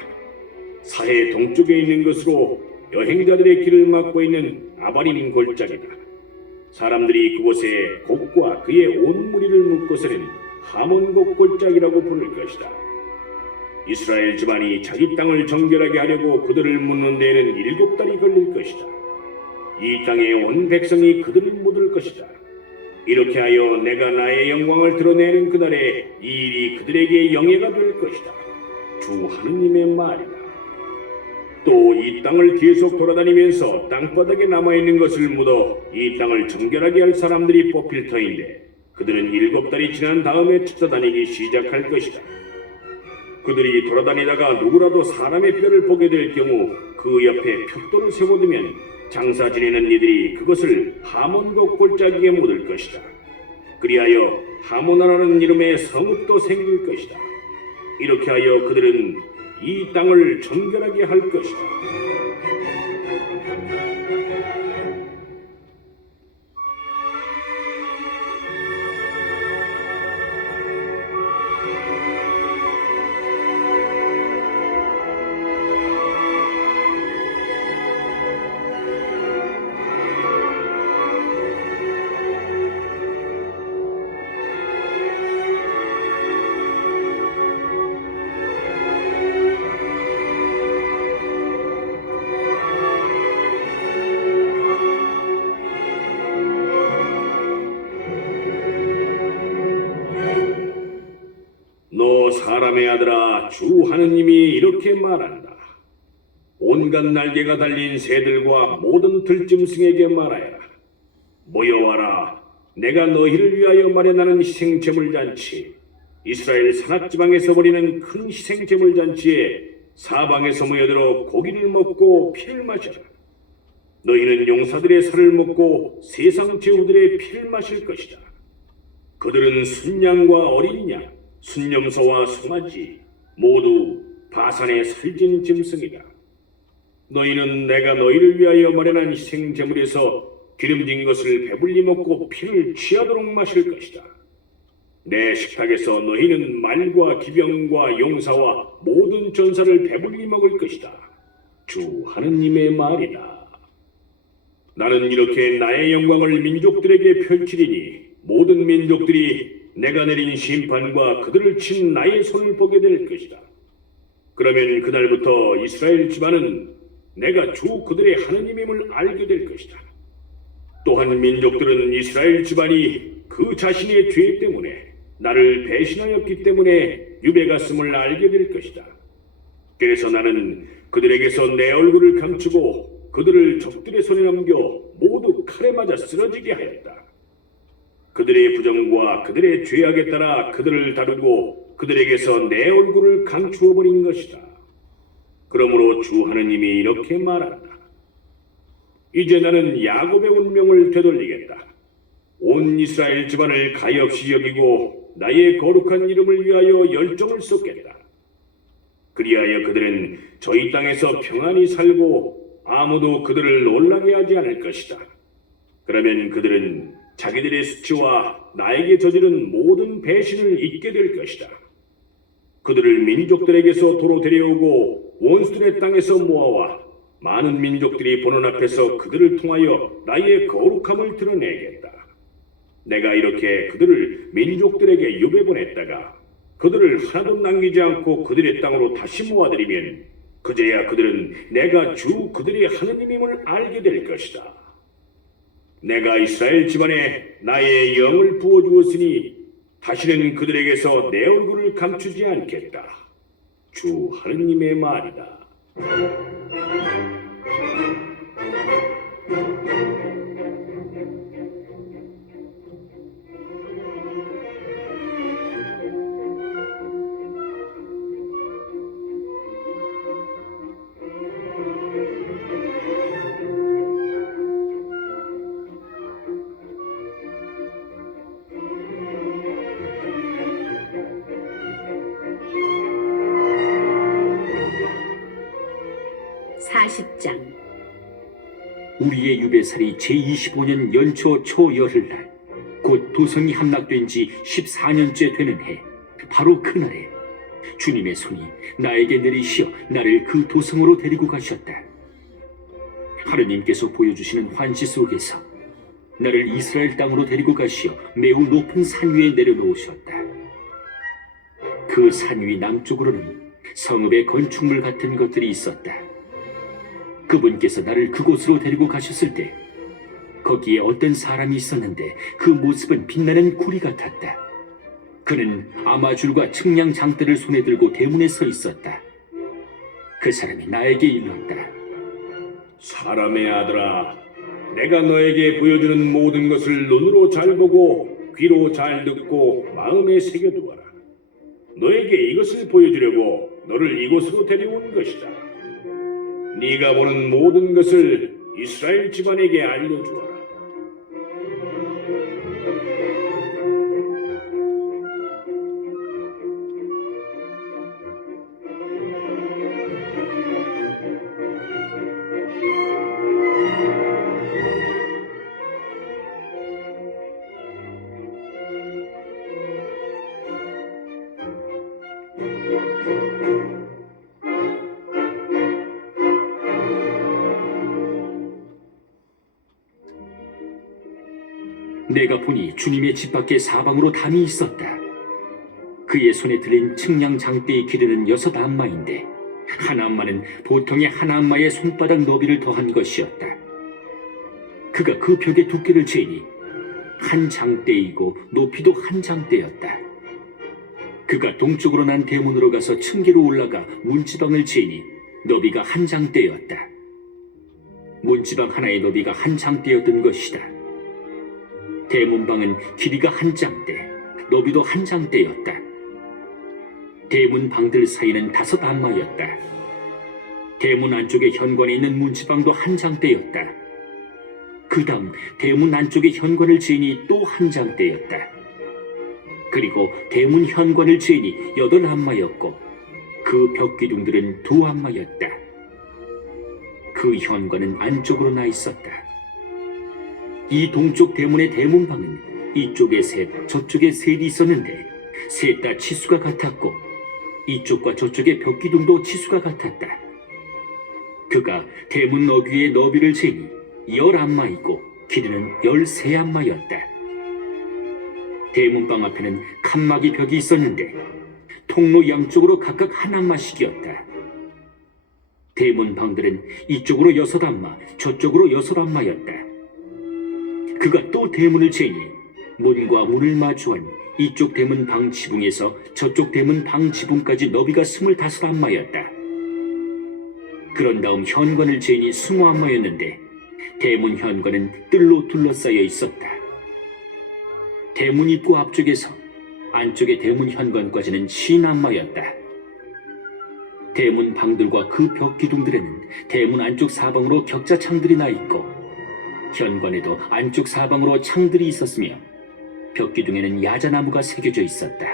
사해 동쪽에 있는 것으로 여행자들의 길을 막고 있는 아바림 골짜기다. 사람들이 그곳에 곡과 그의 온 무리를 묶고서는 하몬곡 골짜기라고 부를 것이다. 이스라엘 집안이 자기 땅을 정결하게 하려고 그들을 묻는 데에는 7달이 걸릴 것이다. 이 땅에 온 백성이 그들을 묻을 것이다. 이렇게 하여 내가 나의 영광을 드러내는 그날에 이 일이 그들에게 영예가 될 것이다. 주 하느님의 말이다. 또 이 땅을 계속 돌아다니면서 땅바닥에 남아있는 것을 묻어 이 땅을 정결하게 할 사람들이 뽑힐 터인데 그들은 7달이 지난 다음에 찾아다니기 시작할 것이다. 그들이 돌아다니다가 누구라도 사람의 뼈를 보게 될 경우 그 옆에 벽돌을 세워두면 장사 지내는 이들이 그것을 하몬곡 골짜기에 묻을 것이다. 그리하여 하모나라는 이름의 성읍도 생길 것이다. 이렇게 하여 그들은 이 땅을 정결하게 할 것이다. 너 사람의 아들아, 주 하느님이 이렇게 말한다. 온갖 날개가 달린 새들과 모든 들짐승에게 말하여라. 모여와라. 내가 너희를 위하여 마련하는 희생제물잔치, 이스라엘 산악지방에서 벌이는 큰 희생제물잔치에 사방에서 모여들어 고기를 먹고 피를 마셔라. 너희는 용사들의 살을 먹고 세상 제후들의 피를 마실 것이다. 그들은 순양과 어린 양, 순념소와 송아지 모두 바산의 살진 짐승이다. 너희는 내가 너희를 위하여 마련한 희생 제물에서 기름진 것을 배불리 먹고 피를 취하도록 마실 것이다. 내 식탁에서 너희는 말과 기병과 용사와 모든 전사를 배불리 먹을 것이다. 주 하느님의 말이다. 나는 이렇게 나의 영광을 민족들에게 펼치리니 모든 민족들이 내가 내린 심판과 그들을 친 나의 손을 보게 될 것이다. 그러면 그날부터 이스라엘 집안은 내가 주 그들의 하느님임을 알게 될 것이다. 또한 민족들은 이스라엘 집안이 그 자신의 죄 때문에 나를 배신하였기 때문에 유배갔음을 알게 될 것이다. 그래서 나는 그들에게서 내 얼굴을 감추고 그들을 적들의 손에 넘겨 모두 칼에 맞아 쓰러지게 하였다. 그들의 부정과 그들의 죄악에 따라 그들을 다루고 그들에게서 내 얼굴을 감추어 버린 것이다. 그러므로 주 하느님이 이렇게 말한다. 이제 나는 야곱의 운명을 되돌리겠다. 온 이스라엘 집안을 가엾이 여기고 나의 거룩한 이름을 위하여 열정을 쏟겠다. 그리하여 그들은 저희 땅에서 평안히 살고 아무도 그들을 놀라게 하지 않을 것이다. 그러면 그들은 자기들의 수치와 나에게 저지른 모든 배신을 잊게 될 것이다. 그들을 민족들에게서 도로 데려오고 원수들의 땅에서 모아와 많은 민족들이 보는 앞에서 그들을 통하여 나의 거룩함을 드러내겠다. 내가 이렇게 그들을 민족들에게 유배 보냈다가 그들을 하나도 남기지 않고 그들의 땅으로 다시 모아들이면 그제야 그들은 내가 주 그들의 하느님임을 알게 될 것이다. 내가 이스라엘 집안에 나의 영을 부어주었으니 다시는 그들에게서 내 얼굴을 감추지 않겠다. 주 하느님의 말이다. 40장. 우리의 유배살이 제25년 연초 초열흘날 곧 도성이 함락된 지 14년째 되는 해, 바로 그날에 주님의 손이 나에게 내리시어 나를 그 도성으로 데리고 가셨다. 하느님께서 보여주시는 환시 속에서 나를 이스라엘 땅으로 데리고 가시어 매우 높은 산 위에 내려놓으셨다. 그 산 위 남쪽으로는 성읍의 건축물 같은 것들이 있었다. 그분께서 나를 그곳으로 데리고 가셨을 때 거기에 어떤 사람이 있었는데 그 모습은 빛나는 구리 같았다. 그는 아마줄과 측량 장대를 손에 들고 대문에 서 있었다. 그 사람이 나에게 일렀다. 사람의 아들아, 내가 너에게 보여주는 모든 것을 눈으로 잘 보고 귀로 잘 듣고 마음에 새겨두어라. 너에게 이것을 보여주려고 너를 이곳으로 데려온 것이다. 네가 보는 모든 것을 이스라엘 집안에게 알려주어라. 내가 보니 주님의 집 밖에 사방으로 담이 있었다. 그의 손에 들린 측량 장대의 길이는 6 안마인데 한 안마는 보통의 한 안마의 손바닥 너비를 더한 것이었다. 그가 그 벽의 두께를 재니 한 장대이고 높이도 한 장대였다. 그가 동쪽으로 난 대문으로 가서 층계로 올라가 문지방을 재니 너비가 한 장대였다. 문지방 하나의 너비가 한 장대였던 것이다. 대문방은 길이가 한 장대, 너비도 한 장대였다. 대문 방들 사이는 5 안마였다. 대문 안쪽에 현관에 있는 문지방도 한 장대였다. 그 다음 대문 안쪽에 현관을 재니 또 한 장대였다. 그리고 대문 현관을 재니 8 안마였고 그 벽 기둥들은 2 안마였다. 그 현관은 안쪽으로 나 있었다. 이 동쪽 대문의 대문방은 이쪽에 셋, 저쪽에 셋이 있었는데 셋 다 치수가 같았고 이쪽과 저쪽의 벽기둥도 치수가 같았다. 그가 대문 너귀의 너비를 재니 11마이고 길이는 13마였다. 대문방 앞에는 칸막이 벽이 있었는데 통로 양쪽으로 각각 한 안마씩이었다. 대문방들은 이쪽으로 6안마, 저쪽으로 6안마였다. 그가 또 대문을 재니 문과 문을 마주한 이쪽 대문 방 지붕에서 저쪽 대문 방 지붕까지 너비가 25안마였다. 그런 다음 현관을 재니 20안마였는데 대문 현관은 뜰로 둘러싸여 있었다. 대문 입구 앞쪽에서 안쪽의 대문 현관까지는 50안마였다. 대문 방들과 그 벽 기둥들에는 대문 안쪽 사방으로 격자 창들이 나 있고 현관에도 안쪽 사방으로 창들이 있었으며 벽 기둥에는 야자나무가 새겨져 있었다.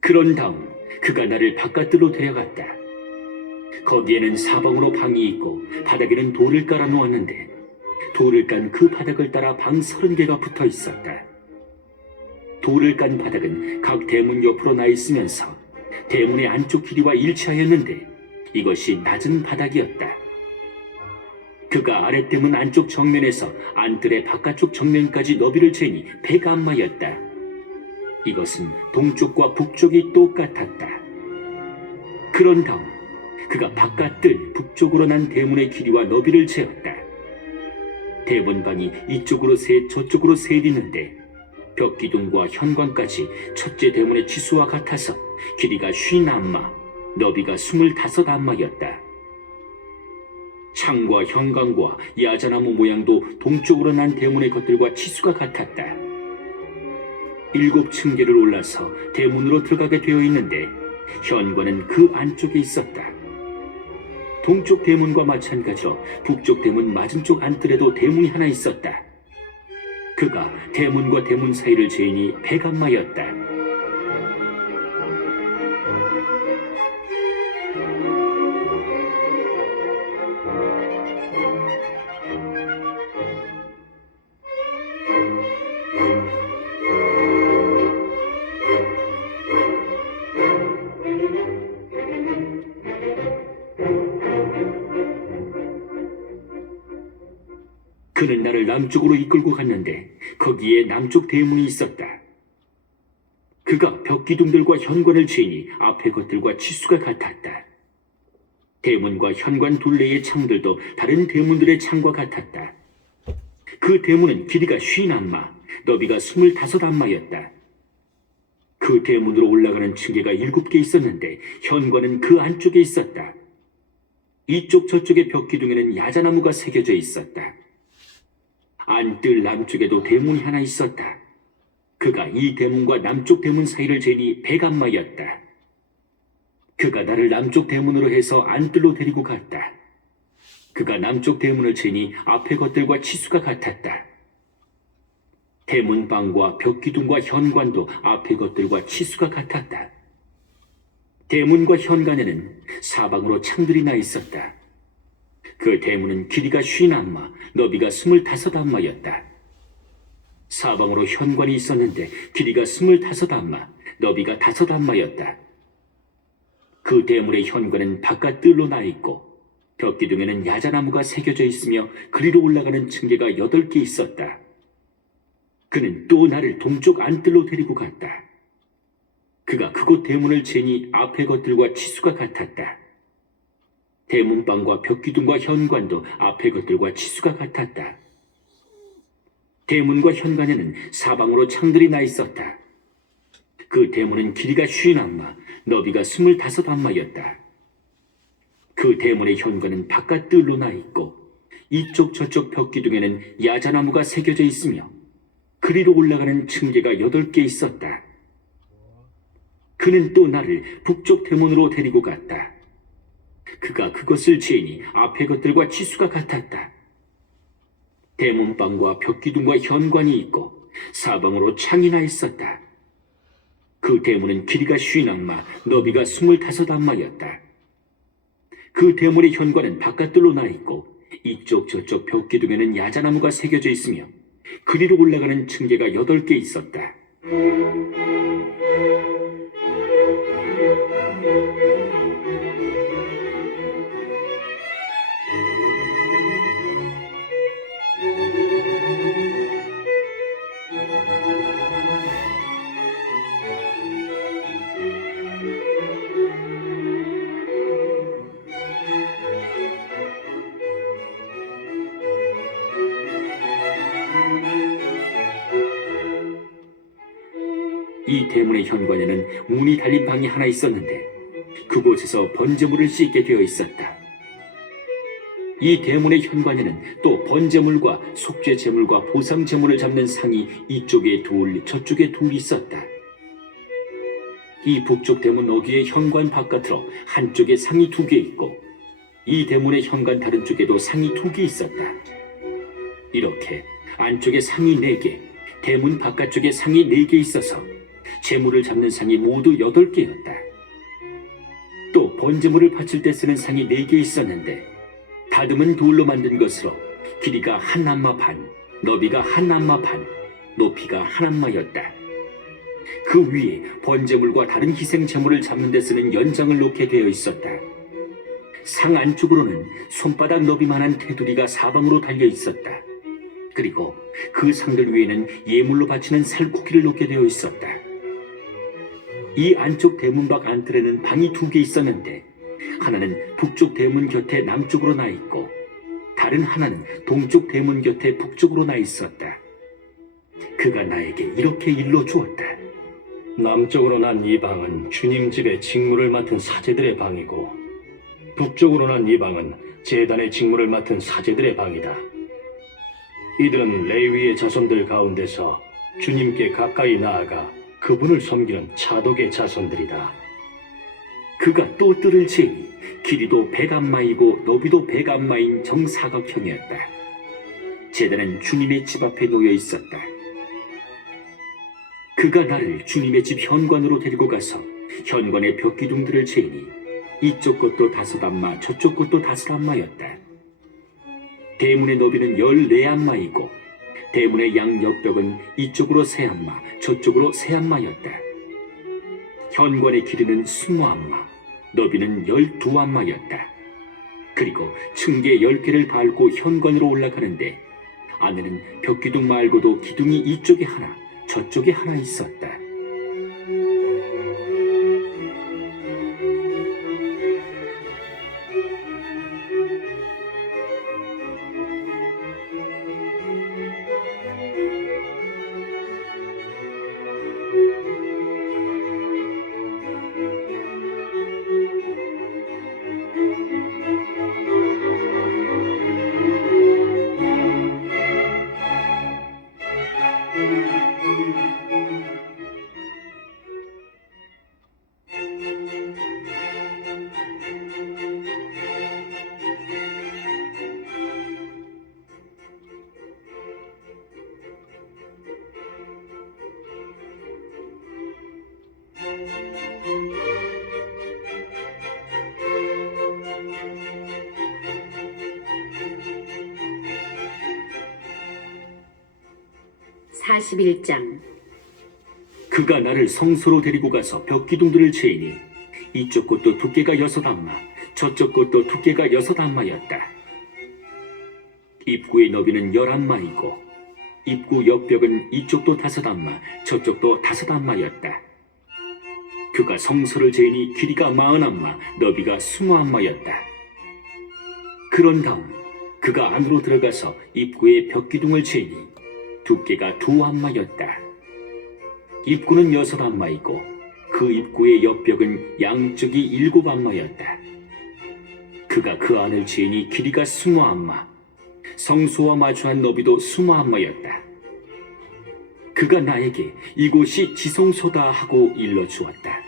그런 다음 그가 나를 바깥으로 데려갔다. 거기에는 사방으로 방이 있고 바닥에는 돌을 깔아 놓았는데 돌을 깐 그 바닥을 따라 방 30개가 붙어 있었다. 돌을 깐 바닥은 각 대문 옆으로 나 있으면서 대문의 안쪽 길이와 일치하였는데 이것이 낮은 바닥이었다. 그가 아랫대문 안쪽 정면에서 안뜰의 바깥쪽 정면까지 너비를 재니 100안마였다. 이것은 동쪽과 북쪽이 똑같았다. 그런 다음 그가 바깥뜰 북쪽으로 난 대문의 길이와 너비를 재었다. 대문방이 이쪽으로 셋 저쪽으로 셋 있는데 벽기둥과 현관까지 첫째 대문의 치수와 같아서 길이가 50안마, 너비가 25안마였다. 창과 현관과 야자나무 모양도 동쪽으로 난 대문의 것들과 치수가 같았다. 7층계를 올라서 대문으로 들어가게 되어 있는데 현관은 그 안쪽에 있었다. 동쪽 대문과 마찬가지로 북쪽 대문 맞은쪽 안뜰에도 대문이 하나 있었다. 그가 대문과 대문 사이를 재니 100안마였다. 그는 나를 남쪽으로 이끌고 갔는데 거기에 남쪽 대문이 있었다. 그가 벽기둥들과 현관을 재니 앞의 것들과 치수가 같았다. 대문과 현관 둘레의 창들도 다른 대문들의 창과 같았다. 그 대문은 길이가 50안마, 너비가 25안마였다. 그 대문으로 올라가는 층계가 7개 있었는데 현관은 그 안쪽에 있었다. 이쪽 저쪽의 벽기둥에는 야자나무가 새겨져 있었다. 안뜰 남쪽에도 대문이 하나 있었다. 그가 이 대문과 남쪽 대문 사이를 재니 100안마였다. 그가 나를 남쪽 대문으로 해서 안뜰로 데리고 갔다. 그가 남쪽 대문을 재니 앞의 것들과 치수가 같았다. 대문방과 벽기둥과 현관도 앞의 것들과 치수가 같았다. 대문과 현관에는 사방으로 창들이 나 있었다. 그 대문은 길이가 50안마, 너비가 25안마였다. 사방으로 현관이 있었는데 길이가 25안마, 너비가 5안마였다. 그 대문의 현관은 바깥 뜰로 나 있고 벽기둥에는 야자나무가 새겨져 있으며 그리로 올라가는 층계가 8개 있었다. 그는 또 나를 동쪽 안뜰로 데리고 갔다. 그가 그곳 대문을 재니 앞의 것들과 치수가 같았다. 대문방과 벽기둥과 현관도 앞의 것들과 치수가 같았다. 대문과 현관에는 사방으로 창들이 나 있었다. 그 대문은 길이가 50안마, 너비가 25안마였다. 그 대문의 현관은 바깥 뜰로 나 있고 이쪽 저쪽 벽기둥에는 야자나무가 새겨져 있으며 그리로 올라가는 층계가 8개 있었다. 그는 또 나를 북쪽 대문으로 데리고 갔다. 그가 그것을 재니 앞의 것들과 치수가 같았다. 대문방과 벽기둥과 현관이 있고 사방으로 창이 나 있었다. 그 대문은 길이가 50안마, 너비가 25안마였다. 그 대문의 현관은 바깥들로 나 있고 이쪽 저쪽 벽기둥에는 야자나무가 새겨져 있으며 그리로 올라가는 층계가 8개 있었다. 이 대문의 현관에는 문이 달린 방이 하나 있었는데 그곳에서 번제물을 씻게 되어 있었다. 이 대문의 현관에는 또 번제물과 속죄제물과 보상제물을 잡는 상이 이쪽에 둘, 저쪽에 둘 있었다. 이 북쪽 대문 어귀의 현관 바깥으로 한쪽에 상이 2개 있고 이 대문의 현관 다른 쪽에도 상이 2개 있었다. 이렇게 안쪽에 상이 4개, 대문 바깥쪽에 상이 4개 있어서 제물을 잡는 상이 모두 8개였다. 또 번제물을 바칠 때 쓰는 상이 4개 있었는데 다듬은 돌로 만든 것으로 길이가 1안마 반, 너비가 1안마 반, 높이가 1안마였다. 그 위에 번제물과 다른 희생제물을 잡는 데 쓰는 연장을 놓게 되어 있었다. 상 안쪽으로는 손바닥 너비만한 테두리가 사방으로 달려 있었다. 그리고 그 상들 위에는 예물로 바치는 살코기를 놓게 되어 있었다. 이 안쪽 대문 밖 안뜰에는 방이 2개 있었는데 하나는 북쪽 대문 곁에 남쪽으로 나 있고 다른 하나는 동쪽 대문 곁에 북쪽으로 나 있었다. 그가 나에게 이렇게 일러 주었다. 남쪽으로 난 이 방은 주님 집의 직무를 맡은 사제들의 방이고 북쪽으로 난 이 방은 제단의 직무를 맡은 사제들의 방이다. 이들은 레위의 자손들 가운데서 주님께 가까이 나아가 그분을 섬기는 차독의 자손들이다. 그가 또 뜰을 재니 길이도 100안마이고 너비도 100안마인 정사각형이었다. 제단은 주님의 집 앞에 놓여 있었다. 그가 나를 주님의 집 현관으로 데리고 가서 현관의 벽기둥들을 재니 이쪽 것도 5안마 저쪽 것도 5안마였다. 대문의 너비는 14안마이고 대문의 양 옆벽은 이쪽으로 3안마 저쪽으로 3안마였다. 현관의 길이는 20안마, 너비는 12안마였다. 그리고 층계 10개를 밟고 현관으로 올라가는데 안에는 벽기둥 말고도 기둥이 이쪽에 하나 저쪽에 하나 있었다. (41장) 그가 나를 성소로 데리고 가서 벽기둥들을 재니 이쪽 곳도 두께가 6안마 저쪽 곳도 두께가 6안마였다. 입구의 너비는 11안마이고 입구 옆벽은 이쪽도 5안마 저쪽도 5안마였다. 그가 성소를 재니 길이가 40안마 너비가 20안마였다. 그런 다음 그가 안으로 들어가서 입구의 벽기둥을 재니 두께가 2안마였다. 입구는 6안마이고 그 입구의 옆벽은 양쪽이 7안마였다. 그가 그 안을 재니 길이가 20안마, 성소와 마주한 너비도 20안마였다. 그가 나에게 이곳이 지성소다 하고 일러주었다.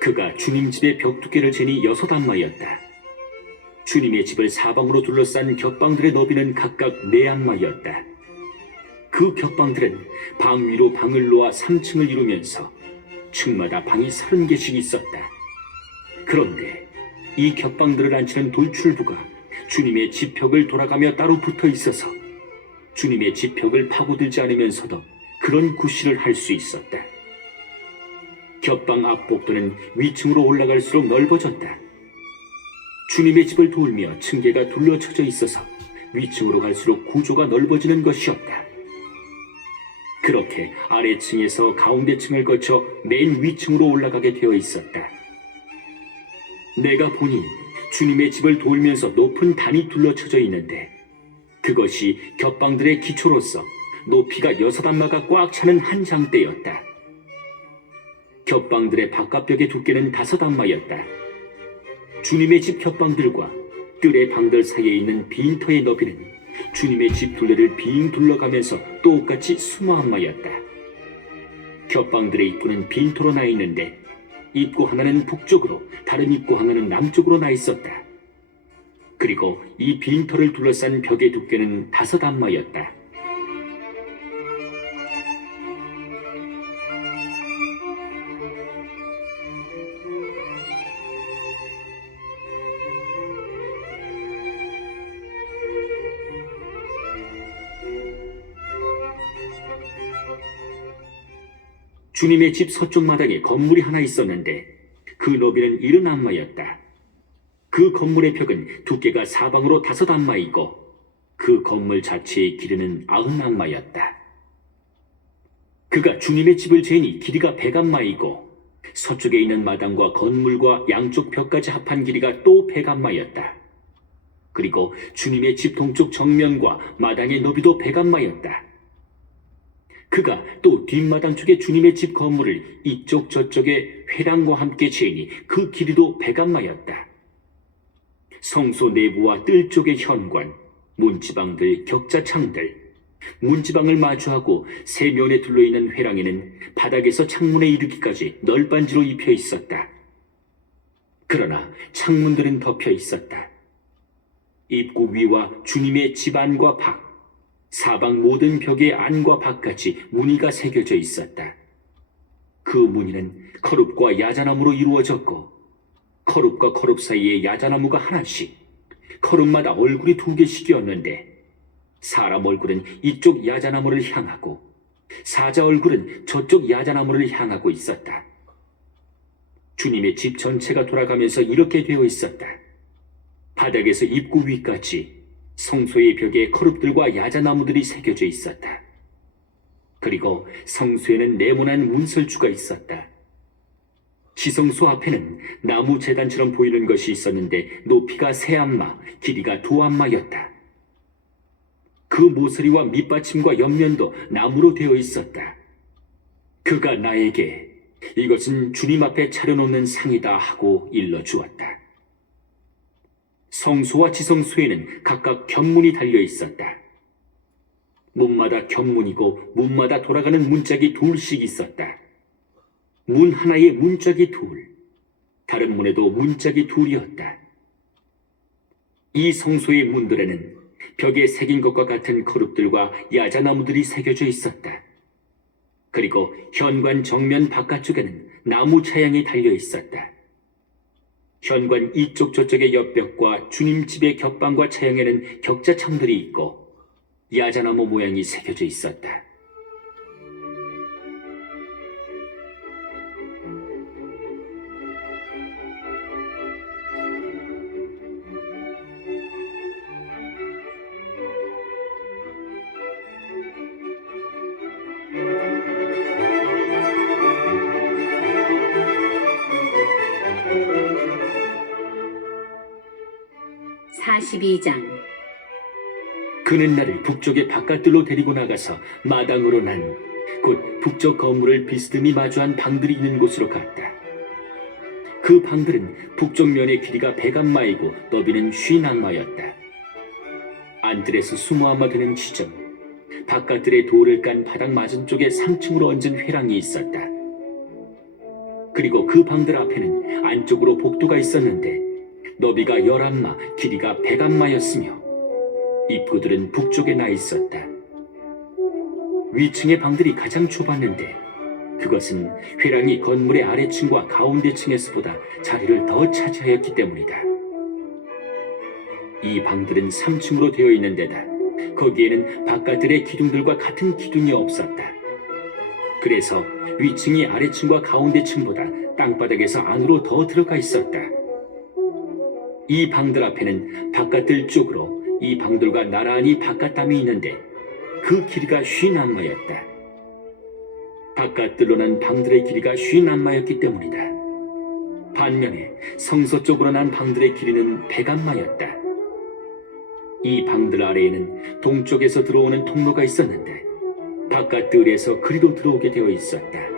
그가 주님 집의 벽 두께를 재니 6안마였다. 주님의 집을 사방으로 둘러싼 겹방들의 너비는 각각 4안마였다. 그 겹방들은 방 위로 방을 놓아 3층을 이루면서 층마다 방이 30개씩 있었다. 그런데 이 겹방들을 앉히는 돌출부가 주님의 집벽을 돌아가며 따로 붙어 있어서 주님의 집벽을 파고들지 않으면서도 그런 구실을 할 수 있었다. 겹방 앞복도는 위층으로 올라갈수록 넓어졌다. 주님의 집을 돌며 층계가 둘러쳐져 있어서 위층으로 갈수록 구조가 넓어지는 것이었다. 그렇게 아래층에서 가운데층을 거쳐 맨 위층으로 올라가게 되어 있었다. 내가 보니 주님의 집을 돌면서 높은 단이 둘러쳐져 있는데 그것이 겹방들의 기초로서 높이가 6안마가 꽉 차는 한 장대였다. 겹방들의 바깥벽의 두께는 5안마였다. 주님의 집 겹방들과 뜰의 방들 사이에 있는 빈터의 너비는 주님의 집 둘레를 빙 둘러가면서 똑같이 20안마였다. 겹방들의 입구는 빈터로 나 있는데 입구 하나는 북쪽으로, 다른 입구 하나는 남쪽으로 나 있었다. 그리고 이 빈터를 둘러싼 벽의 두께는 5안마였다. 주님의 집 서쪽 마당에 건물이 하나 있었는데 그 너비는 70안마였다. 그 건물의 벽은 두께가 사방으로 5안마이고 그 건물 자체의 길이는 90안마였다. 그가 주님의 집을 재니 길이가 100안마이고 서쪽에 있는 마당과 건물과 양쪽 벽까지 합한 길이가 또 100안마였다. 그리고 주님의 집 동쪽 정면과 마당의 너비도 100안마였다. 그가 또 뒷마당 쪽에 주님의 집 건물을 이쪽 저쪽에 회랑과 함께 재니 그 길이도 100안마였다. 성소 내부와 뜰 쪽의 현관, 문지방들, 격자창들, 문지방을 마주하고 세 면에 둘러있는 회랑에는 바닥에서 창문에 이르기까지 널빤지로 입혀 있었다. 그러나 창문들은 덮여 있었다. 입구 위와 주님의 집 안과 밖, 사방 모든 벽의 안과 밖까지 무늬가 새겨져 있었다. 그 무늬는 거룹과 야자나무로 이루어졌고 거룹과 거룹 사이에 야자나무가 하나씩, 거룹마다 얼굴이 2개씩이었는데 사람 얼굴은 이쪽 야자나무를 향하고 사자 얼굴은 저쪽 야자나무를 향하고 있었다. 주님의 집 전체가 돌아가면서 이렇게 되어 있었다. 바닥에서 입구 위까지 성소의 벽에 거룹들과 야자나무들이 새겨져 있었다. 그리고 성소에는 네모난 문설주가 있었다. 지성소 앞에는 나무 제단처럼 보이는 것이 있었는데 높이가 3안마, 길이가 2안마였다. 그 모서리와 밑받침과 옆면도 나무로 되어 있었다. 그가 나에게 이것은 주님 앞에 차려놓는 상이다 하고 일러주었다. 성소와 지성소에는 각각 견문이 달려 있었다. 문마다 견문이고 문마다 돌아가는 문짝이 2씩 있었다. 문 하나에 문짝이 2, 다른 문에도 문짝이 2이었다. 이 성소의 문들에는 벽에 새긴 것과 같은 거룹들과 야자나무들이 새겨져 있었다. 그리고 현관 정면 바깥쪽에는 나무 차양이 달려 있었다. 현관 이쪽 저쪽의 옆벽과 주님 집의 겹방과 차양에는 격자창들이 있고 야자나무 모양이 새겨져 있었다. 그는 나를 북쪽의 바깥들로 데리고 나가서 마당으로 난 곧 북쪽 건물을 비스듬히 마주한 방들이 있는 곳으로 갔다. 그 방들은 북쪽 면의 길이가 100안마이고 너비는 50안마였다. 안뜰에서 20안마 되는 지점, 바깥들의 돌을 깐 바닥 맞은쪽에 3층으로 얹은 회랑이 있었다. 그리고 그 방들 앞에는 안쪽으로 복도가 있었는데 너비가 11마, 길이가 100암마였으며 입구들은 북쪽에 나 있었다. 위층의 방들이 가장 좁았는데 그것은 회랑이 건물의 아래층과 가운데층에서보다 자리를 더 차지하였기 때문이다. 이 방들은 3층으로 되어 있는 데다 거기에는 바깥들의 기둥들과 같은 기둥이 없었다. 그래서 위층이 아래층과 가운데층보다 땅바닥에서 안으로 더 들어가 있었다. 이 방들 앞에는 바깥들 쪽으로 이 방들과 나란히 바깥담이 있는데 그 길이가 50암마였다. 바깥들로 난 방들의 길이가 50암마였기 때문이다. 반면에 성서 쪽으로 난 방들의 길이는 100암마였다. 이 방들 아래에는 동쪽에서 들어오는 통로가 있었는데 바깥들에서 그리로 들어오게 되어 있었다.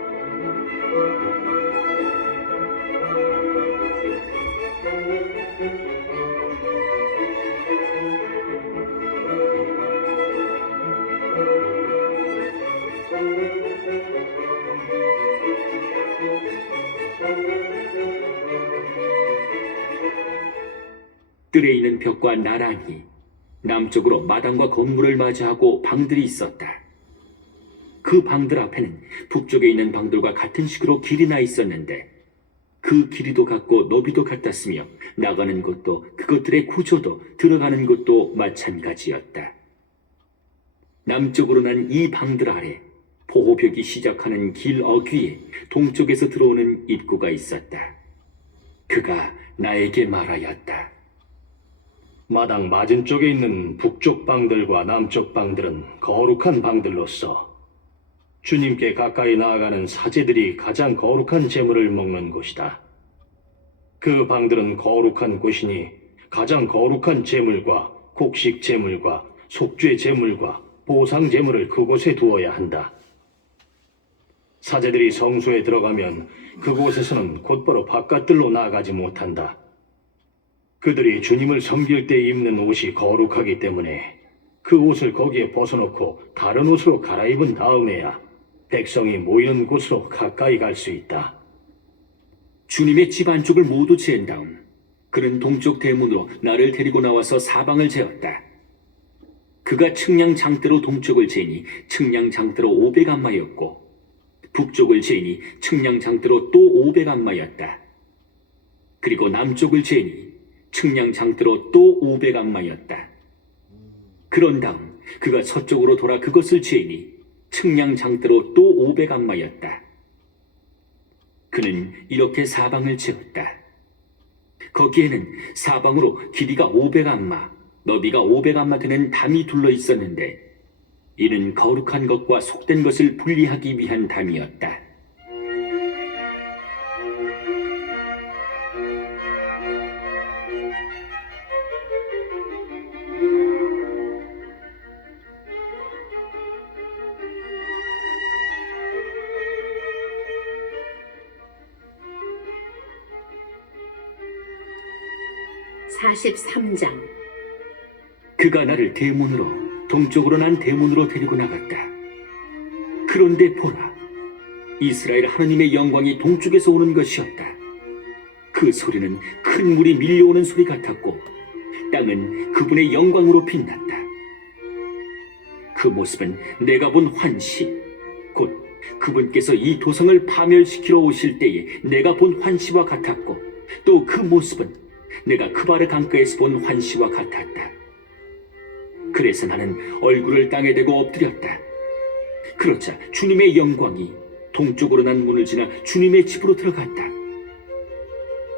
뜰에 있는 벽과 나란히 남쪽으로 마당과 건물을 맞이하고 방들이 있었다. 그 방들 앞에는 북쪽에 있는 방들과 같은 식으로 길이 나 있었는데 그 길이도 같고 너비도 같았으며 나가는 곳도 그것들의 구조도 들어가는 곳도 마찬가지였다. 남쪽으로 난 이 방들 아래 보호벽이 시작하는 길 어귀에 동쪽에서 들어오는 입구가 있었다. 그가 나에게 말하였다. 마당 맞은쪽에 있는 북쪽 방들과 남쪽 방들은 거룩한 방들로서 주님께 가까이 나아가는 사제들이 가장 거룩한 제물을 먹는 곳이다. 그 방들은 거룩한 곳이니 가장 거룩한 제물과 곡식 제물과 속죄 제물과 보상 제물을 그곳에 두어야 한다. 사제들이 성소에 들어가면 그곳에서는 곧바로 바깥들로 나아가지 못한다. 그들이 주님을 섬길 때 입는 옷이 거룩하기 때문에 그 옷을 거기에 벗어놓고 다른 옷으로 갈아입은 다음에야 백성이 모이는 곳으로 가까이 갈 수 있다. 주님의 집 안쪽을 모두 재은 다음 그는 동쪽 대문으로 나를 데리고 나와서 사방을 재었다. 그가 측량 장대로 동쪽을 재니 측량 장대로 500암마였고 북쪽을 재니 측량 장대로 또 500암마였다. 그리고 남쪽을 재니 측량 장대로 또 500암마였다. 그런 다음 그가 서쪽으로 돌아 그것을 재니 측량 장대로 또 500암마였다. 그는 이렇게 사방을 재었다. 거기에는 사방으로 길이가 500암마, 너비가 500암마 되는 담이 둘러 있었는데 이는 거룩한 것과 속된 것을 분리하기 위한 담이었다. (43장) 그가 나를 대문으로 동쪽으로 난 대문으로 데리고 나갔다. 그런데 보라, 이스라엘 하느님의 영광이 동쪽에서 오는 것이었다. 그 소리는 큰 물이 밀려오는 소리 같았고 땅은 그분의 영광으로 빛났다. 그 모습은 내가 본 환시, 곧 그분께서 이 도성을 파멸시키러 오실 때에 내가 본 환시와 같았고 또 그 모습은 내가 크바르 강가에서 본 환시와 같았다. 그래서 나는 얼굴을 땅에 대고 엎드렸다. 그러자 주님의 영광이 동쪽으로 난 문을 지나 주님의 집으로 들어갔다.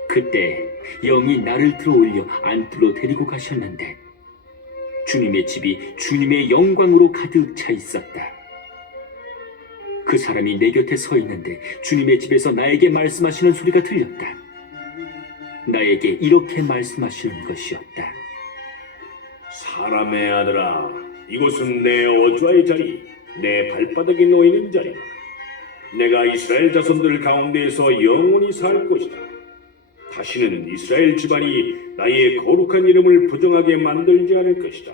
그때 영이 나를 들어올려 안뜰로 데리고 가셨는데 주님의 집이 주님의 영광으로 가득 차 있었다. 그 사람이 내 곁에 서 있는데 주님의 집에서 나에게 말씀하시는 소리가 들렸다. 나에게 이렇게 말씀하시는 것이었다. 사람의 아들아, 이곳은 내 어좌의 자리, 내 발바닥이 놓이는 자리다. 내가 이스라엘 자손들 가운데에서 영원히 살 것이다. 다시는 이스라엘 집안이 나의 거룩한 이름을 부정하게 만들지 않을 것이다.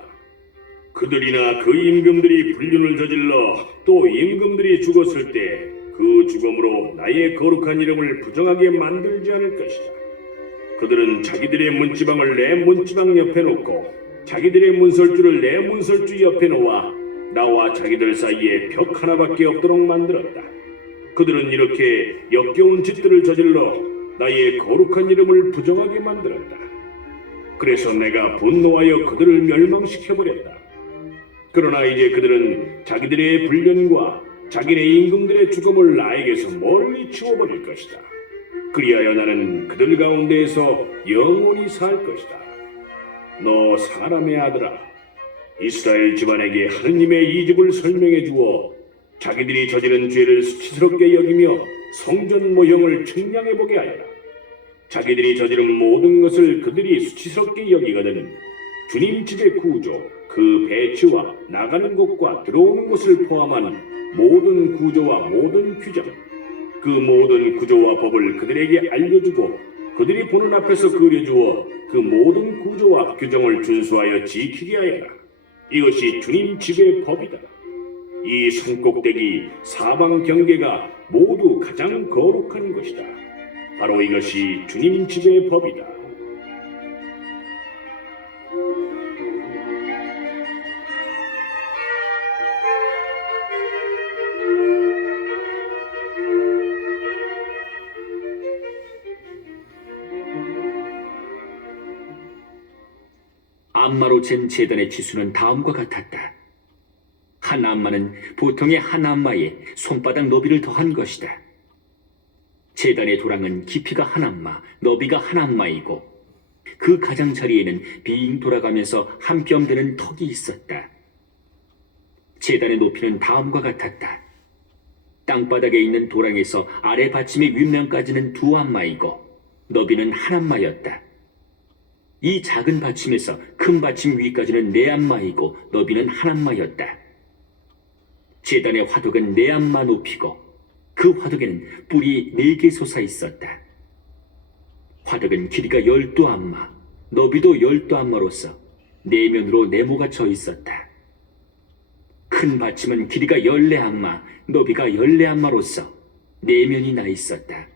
그들이나 그 임금들이 불륜을 저질러 또 임금들이 죽었을 때 그 죽음으로 나의 거룩한 이름을 부정하게 만들지 않을 것이다. 그들은 자기들의 문지방을 내 문지방 옆에 놓고 자기들의 문설주를 내 문설주 옆에 놓아 나와 자기들 사이에 벽 하나밖에 없도록 만들었다. 그들은 이렇게 역겨운 짓들을 저질러 나의 거룩한 이름을 부정하게 만들었다. 그래서 내가 분노하여 그들을 멸망시켜버렸다. 그러나 이제 그들은 자기들의 불륜과 자기네 임금들의 죽음을 나에게서 멀리 치워버릴 것이다. 그리하여 나는 그들 가운데에서 영원히 살 것이다. 너 사람의 아들아, 이스라엘 집안에게 하느님의 이집을 설명해 주어 자기들이 저지른 죄를 수치스럽게 여기며 성전 모형을 측량해 보게 하여라. 자기들이 저지른 모든 것을 그들이 수치스럽게 여기거든 주님 집의 구조, 그 배치와 나가는 곳과 들어오는 곳을 포함한 모든 구조와 모든 규정, 그 모든 구조와 법을 그들에게 알려주고 그들이 보는 앞에서 그려주어 그 모든 구조와 규정을 준수하여 지키게 하여라. 이것이 주님 집의 법이다. 이 산꼭대기 사방 경계가 모두 가장 거룩한 것이다. 바로 이것이 주님 집의 법이다. 암마로 잰 제단의 치수는 다음과 같았다. 한 암마는 보통의 한 암마에 손바닥 너비를 더한 것이다. 제단의 도랑은 깊이가 한 암마, 너비가 한 암마이고 그 가장자리에는 빙 돌아가면서 한 뼘 되는 턱이 있었다. 제단의 높이는 다음과 같았다. 땅바닥에 있는 도랑에서 아래 받침의 윗면까지는 두 암마이고 너비는 한 암마였다. 이 작은 받침에서 큰 받침 위까지는 네 암마이고 너비는 한 암마였다. 제단의 화덕은 네 암마 높이고 그 화덕에는 뿔이 4개 솟아 있었다. 화덕은 길이가 12암마, 너비도 12암마로서 네 면으로 네모가 쳐 있었다. 큰 받침은 길이가 14암마, 너비가 14암마로서 네 면이 나 있었다.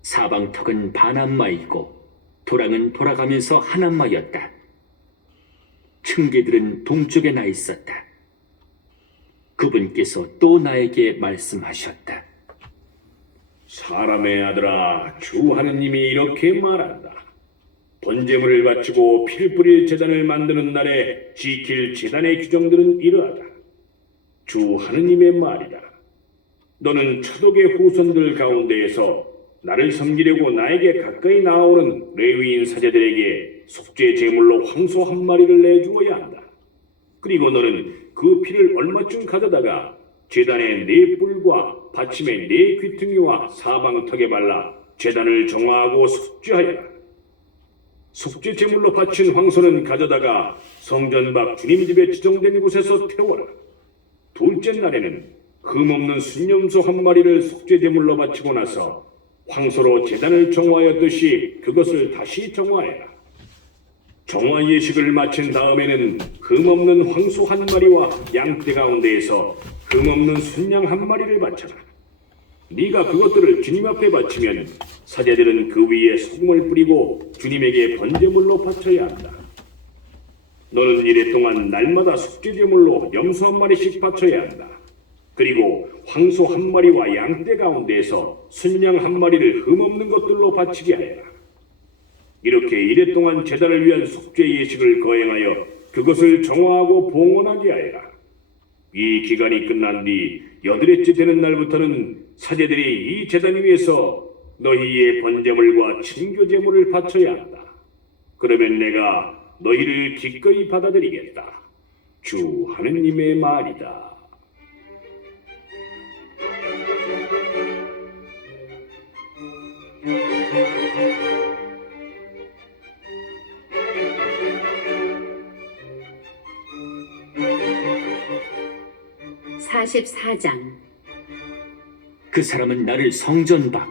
사방턱은 반암마이고 도랑은 돌아가면서 한 암마였다. 층계들은 동쪽에 나 있었다. 그분께서 또 나에게 말씀하셨다. 사람의 아들아, 주 하느님이 이렇게 말한다. 번제물을 바치고 피를 뿌릴 제단을 만드는 날에 지킬 제단의 규정들은 이러하다. 주 하느님의 말이다. 너는 차독의 후손들 가운데에서 나를 섬기려고 나에게 가까이 나아오는 레위인 사제들에게 속죄 제물로 황소 한 마리를 내주어야 한다. 그리고 너는 그 피를 얼마쯤 가져다가 제단의 네 뿔과 받침의 네 귀퉁이와 사방턱에 발라 제단을 정화하고 속죄하여라. 속죄 제물로 바친 황소는 가져다가 성전 밖 주님 집에 지정된 곳에서 태워라. 둘째 날에는 흠없는 순념소 한 마리를 속죄 제물로 바치고 나서 황소로 제단을 정화하였듯이 그것을 다시 정화해라. 정화 예식을 마친 다음에는 흠없는 황소 한 마리와 양떼 가운데에서 흠없는 순양 한 마리를 바쳐라. 네가 그것들을 주님 앞에 바치면 사제들은 그 위에 소금을 뿌리고 주님에게 번제물로 바쳐야 한다. 너는 이랫동안 날마다 속죄제물로 염소 한 마리씩 바쳐야 한다. 그리고 황소 한 마리와 양떼 가운데에서 순양 한 마리를 흠없는 것들로 바치게 하여라. 이렇게 이랫동안 제단을 위한 속죄 예식을 거행하여 그것을 정화하고 봉헌하게 하여라. 이 기간이 끝난 뒤 8일째 되는 날부터는 사제들이 이 제단 위에서 너희의 번제물과 친교제물을 바쳐야 한다. 그러면 내가 너희를 기꺼이 받아들이겠다. 주 하느님의 말이다. (44장) 그 사람은 나를 성전 밖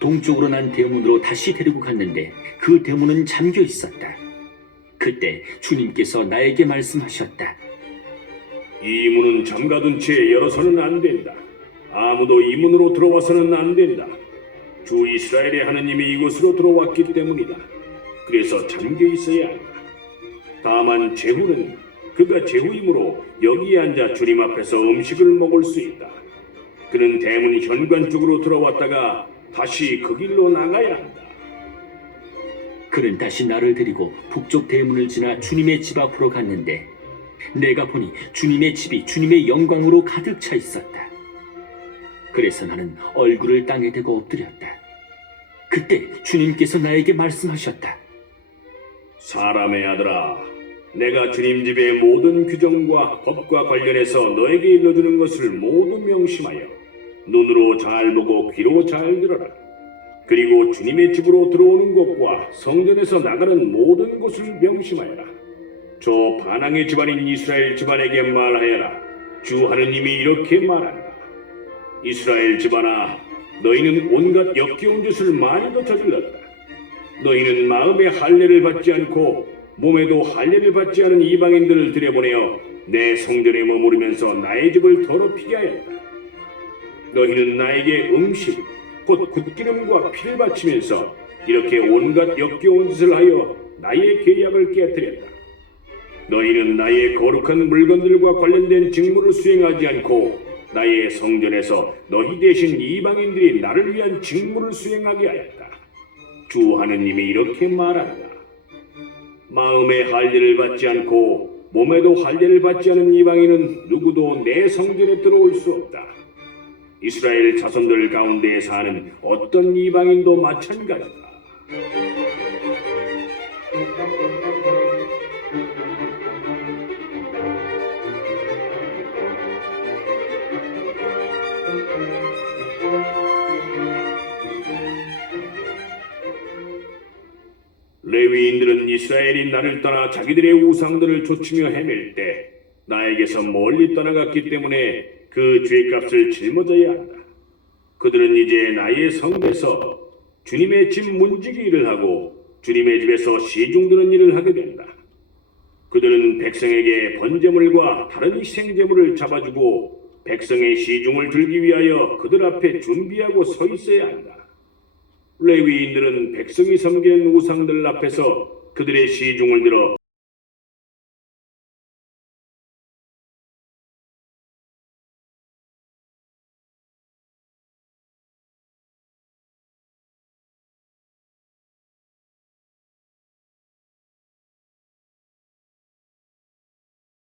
동쪽으로 난 대문으로 다시 데리고 갔는데 그 대문은 잠겨 있었다. 그때 주님께서 나에게 말씀하셨다. 이 문은 잠가둔 채 열어서는 안 된다. 아무도 이 문으로 들어와서는 안 된다. 주 이스라엘의 하느님이 이곳으로 들어왔기 때문이다. 그래서 잠겨 있어야 한다. 다만 제후는 그가 제후이므로 여기에 앉아 주님 앞에서 음식을 먹을 수 있다. 그는 대문 현관 쪽으로 들어왔다가 다시 그 길로 나가야 한다. 그는 다시 나를 데리고 북쪽 대문을 지나 주님의 집 앞으로 갔는데 내가 보니 주님의 집이 주님의 영광으로 가득 차 있었다. 그래서 나는 얼굴을 땅에 대고 엎드렸다. 그때 주님께서 나에게 말씀하셨다. 사람의 아들아, 내가 주님 집의 모든 규정과 법과 관련해서 너에게 일러주는 것을 모두 명심하여 눈으로 잘 보고 귀로 잘 들어라. 그리고 주님의 집으로 들어오는 곳과 성전에서 나가는 모든 곳을 명심하여라. 저 반항의 집안인 이스라엘 집안에게 말하여라. 주 하느님이 이렇게 말한다. 이스라엘 집안아, 너희는 온갖 역겨운 짓을 많이도 저질렀다. 너희는 마음에 할례를 받지 않고 몸에도 할례를 받지 않은 이방인들을 들여보내어 내 성전에 머무르면서 나의 집을 더럽히게 하였다. 너희는 나에게 음식, 곧 굿기름과 피를 바치면서 이렇게 온갖 역겨운 짓을 하여 나의 계약을 깨뜨렸다. 너희는 나의 거룩한 물건들과 관련된 직무를 수행하지 않고 나의 성전에서 너희 대신 이방인들이 나를 위한 직무를 수행하게 하였다. 주 하느님이 이렇게 말한다. 마음에 할례를 받지 않고 몸에도 할례를 받지 않은 이방인은 누구도 내 성전에 들어올 수 없다. 이스라엘 자손들 가운데 사는 어떤 이방인도 마찬가지다. 레위인들은 이스라엘이 나를 떠나 자기들의 우상들을 좇으며 헤맬 때 나에게서 멀리 떠나갔기 때문에 그 죄값을 짊어져야 한다. 그들은 이제 나의 성에서 주님의 집 문지기 일을 하고 주님의 집에서 시중 드는 일을 하게 된다. 그들은 백성에게 번제물과 다른 희생제물을 잡아주고 백성의 시중을 들기 위하여 그들 앞에 준비하고 서 있어야 한다. 레위인들은 백성이 섬기는 우상들 앞에서 그들의 시중을 들어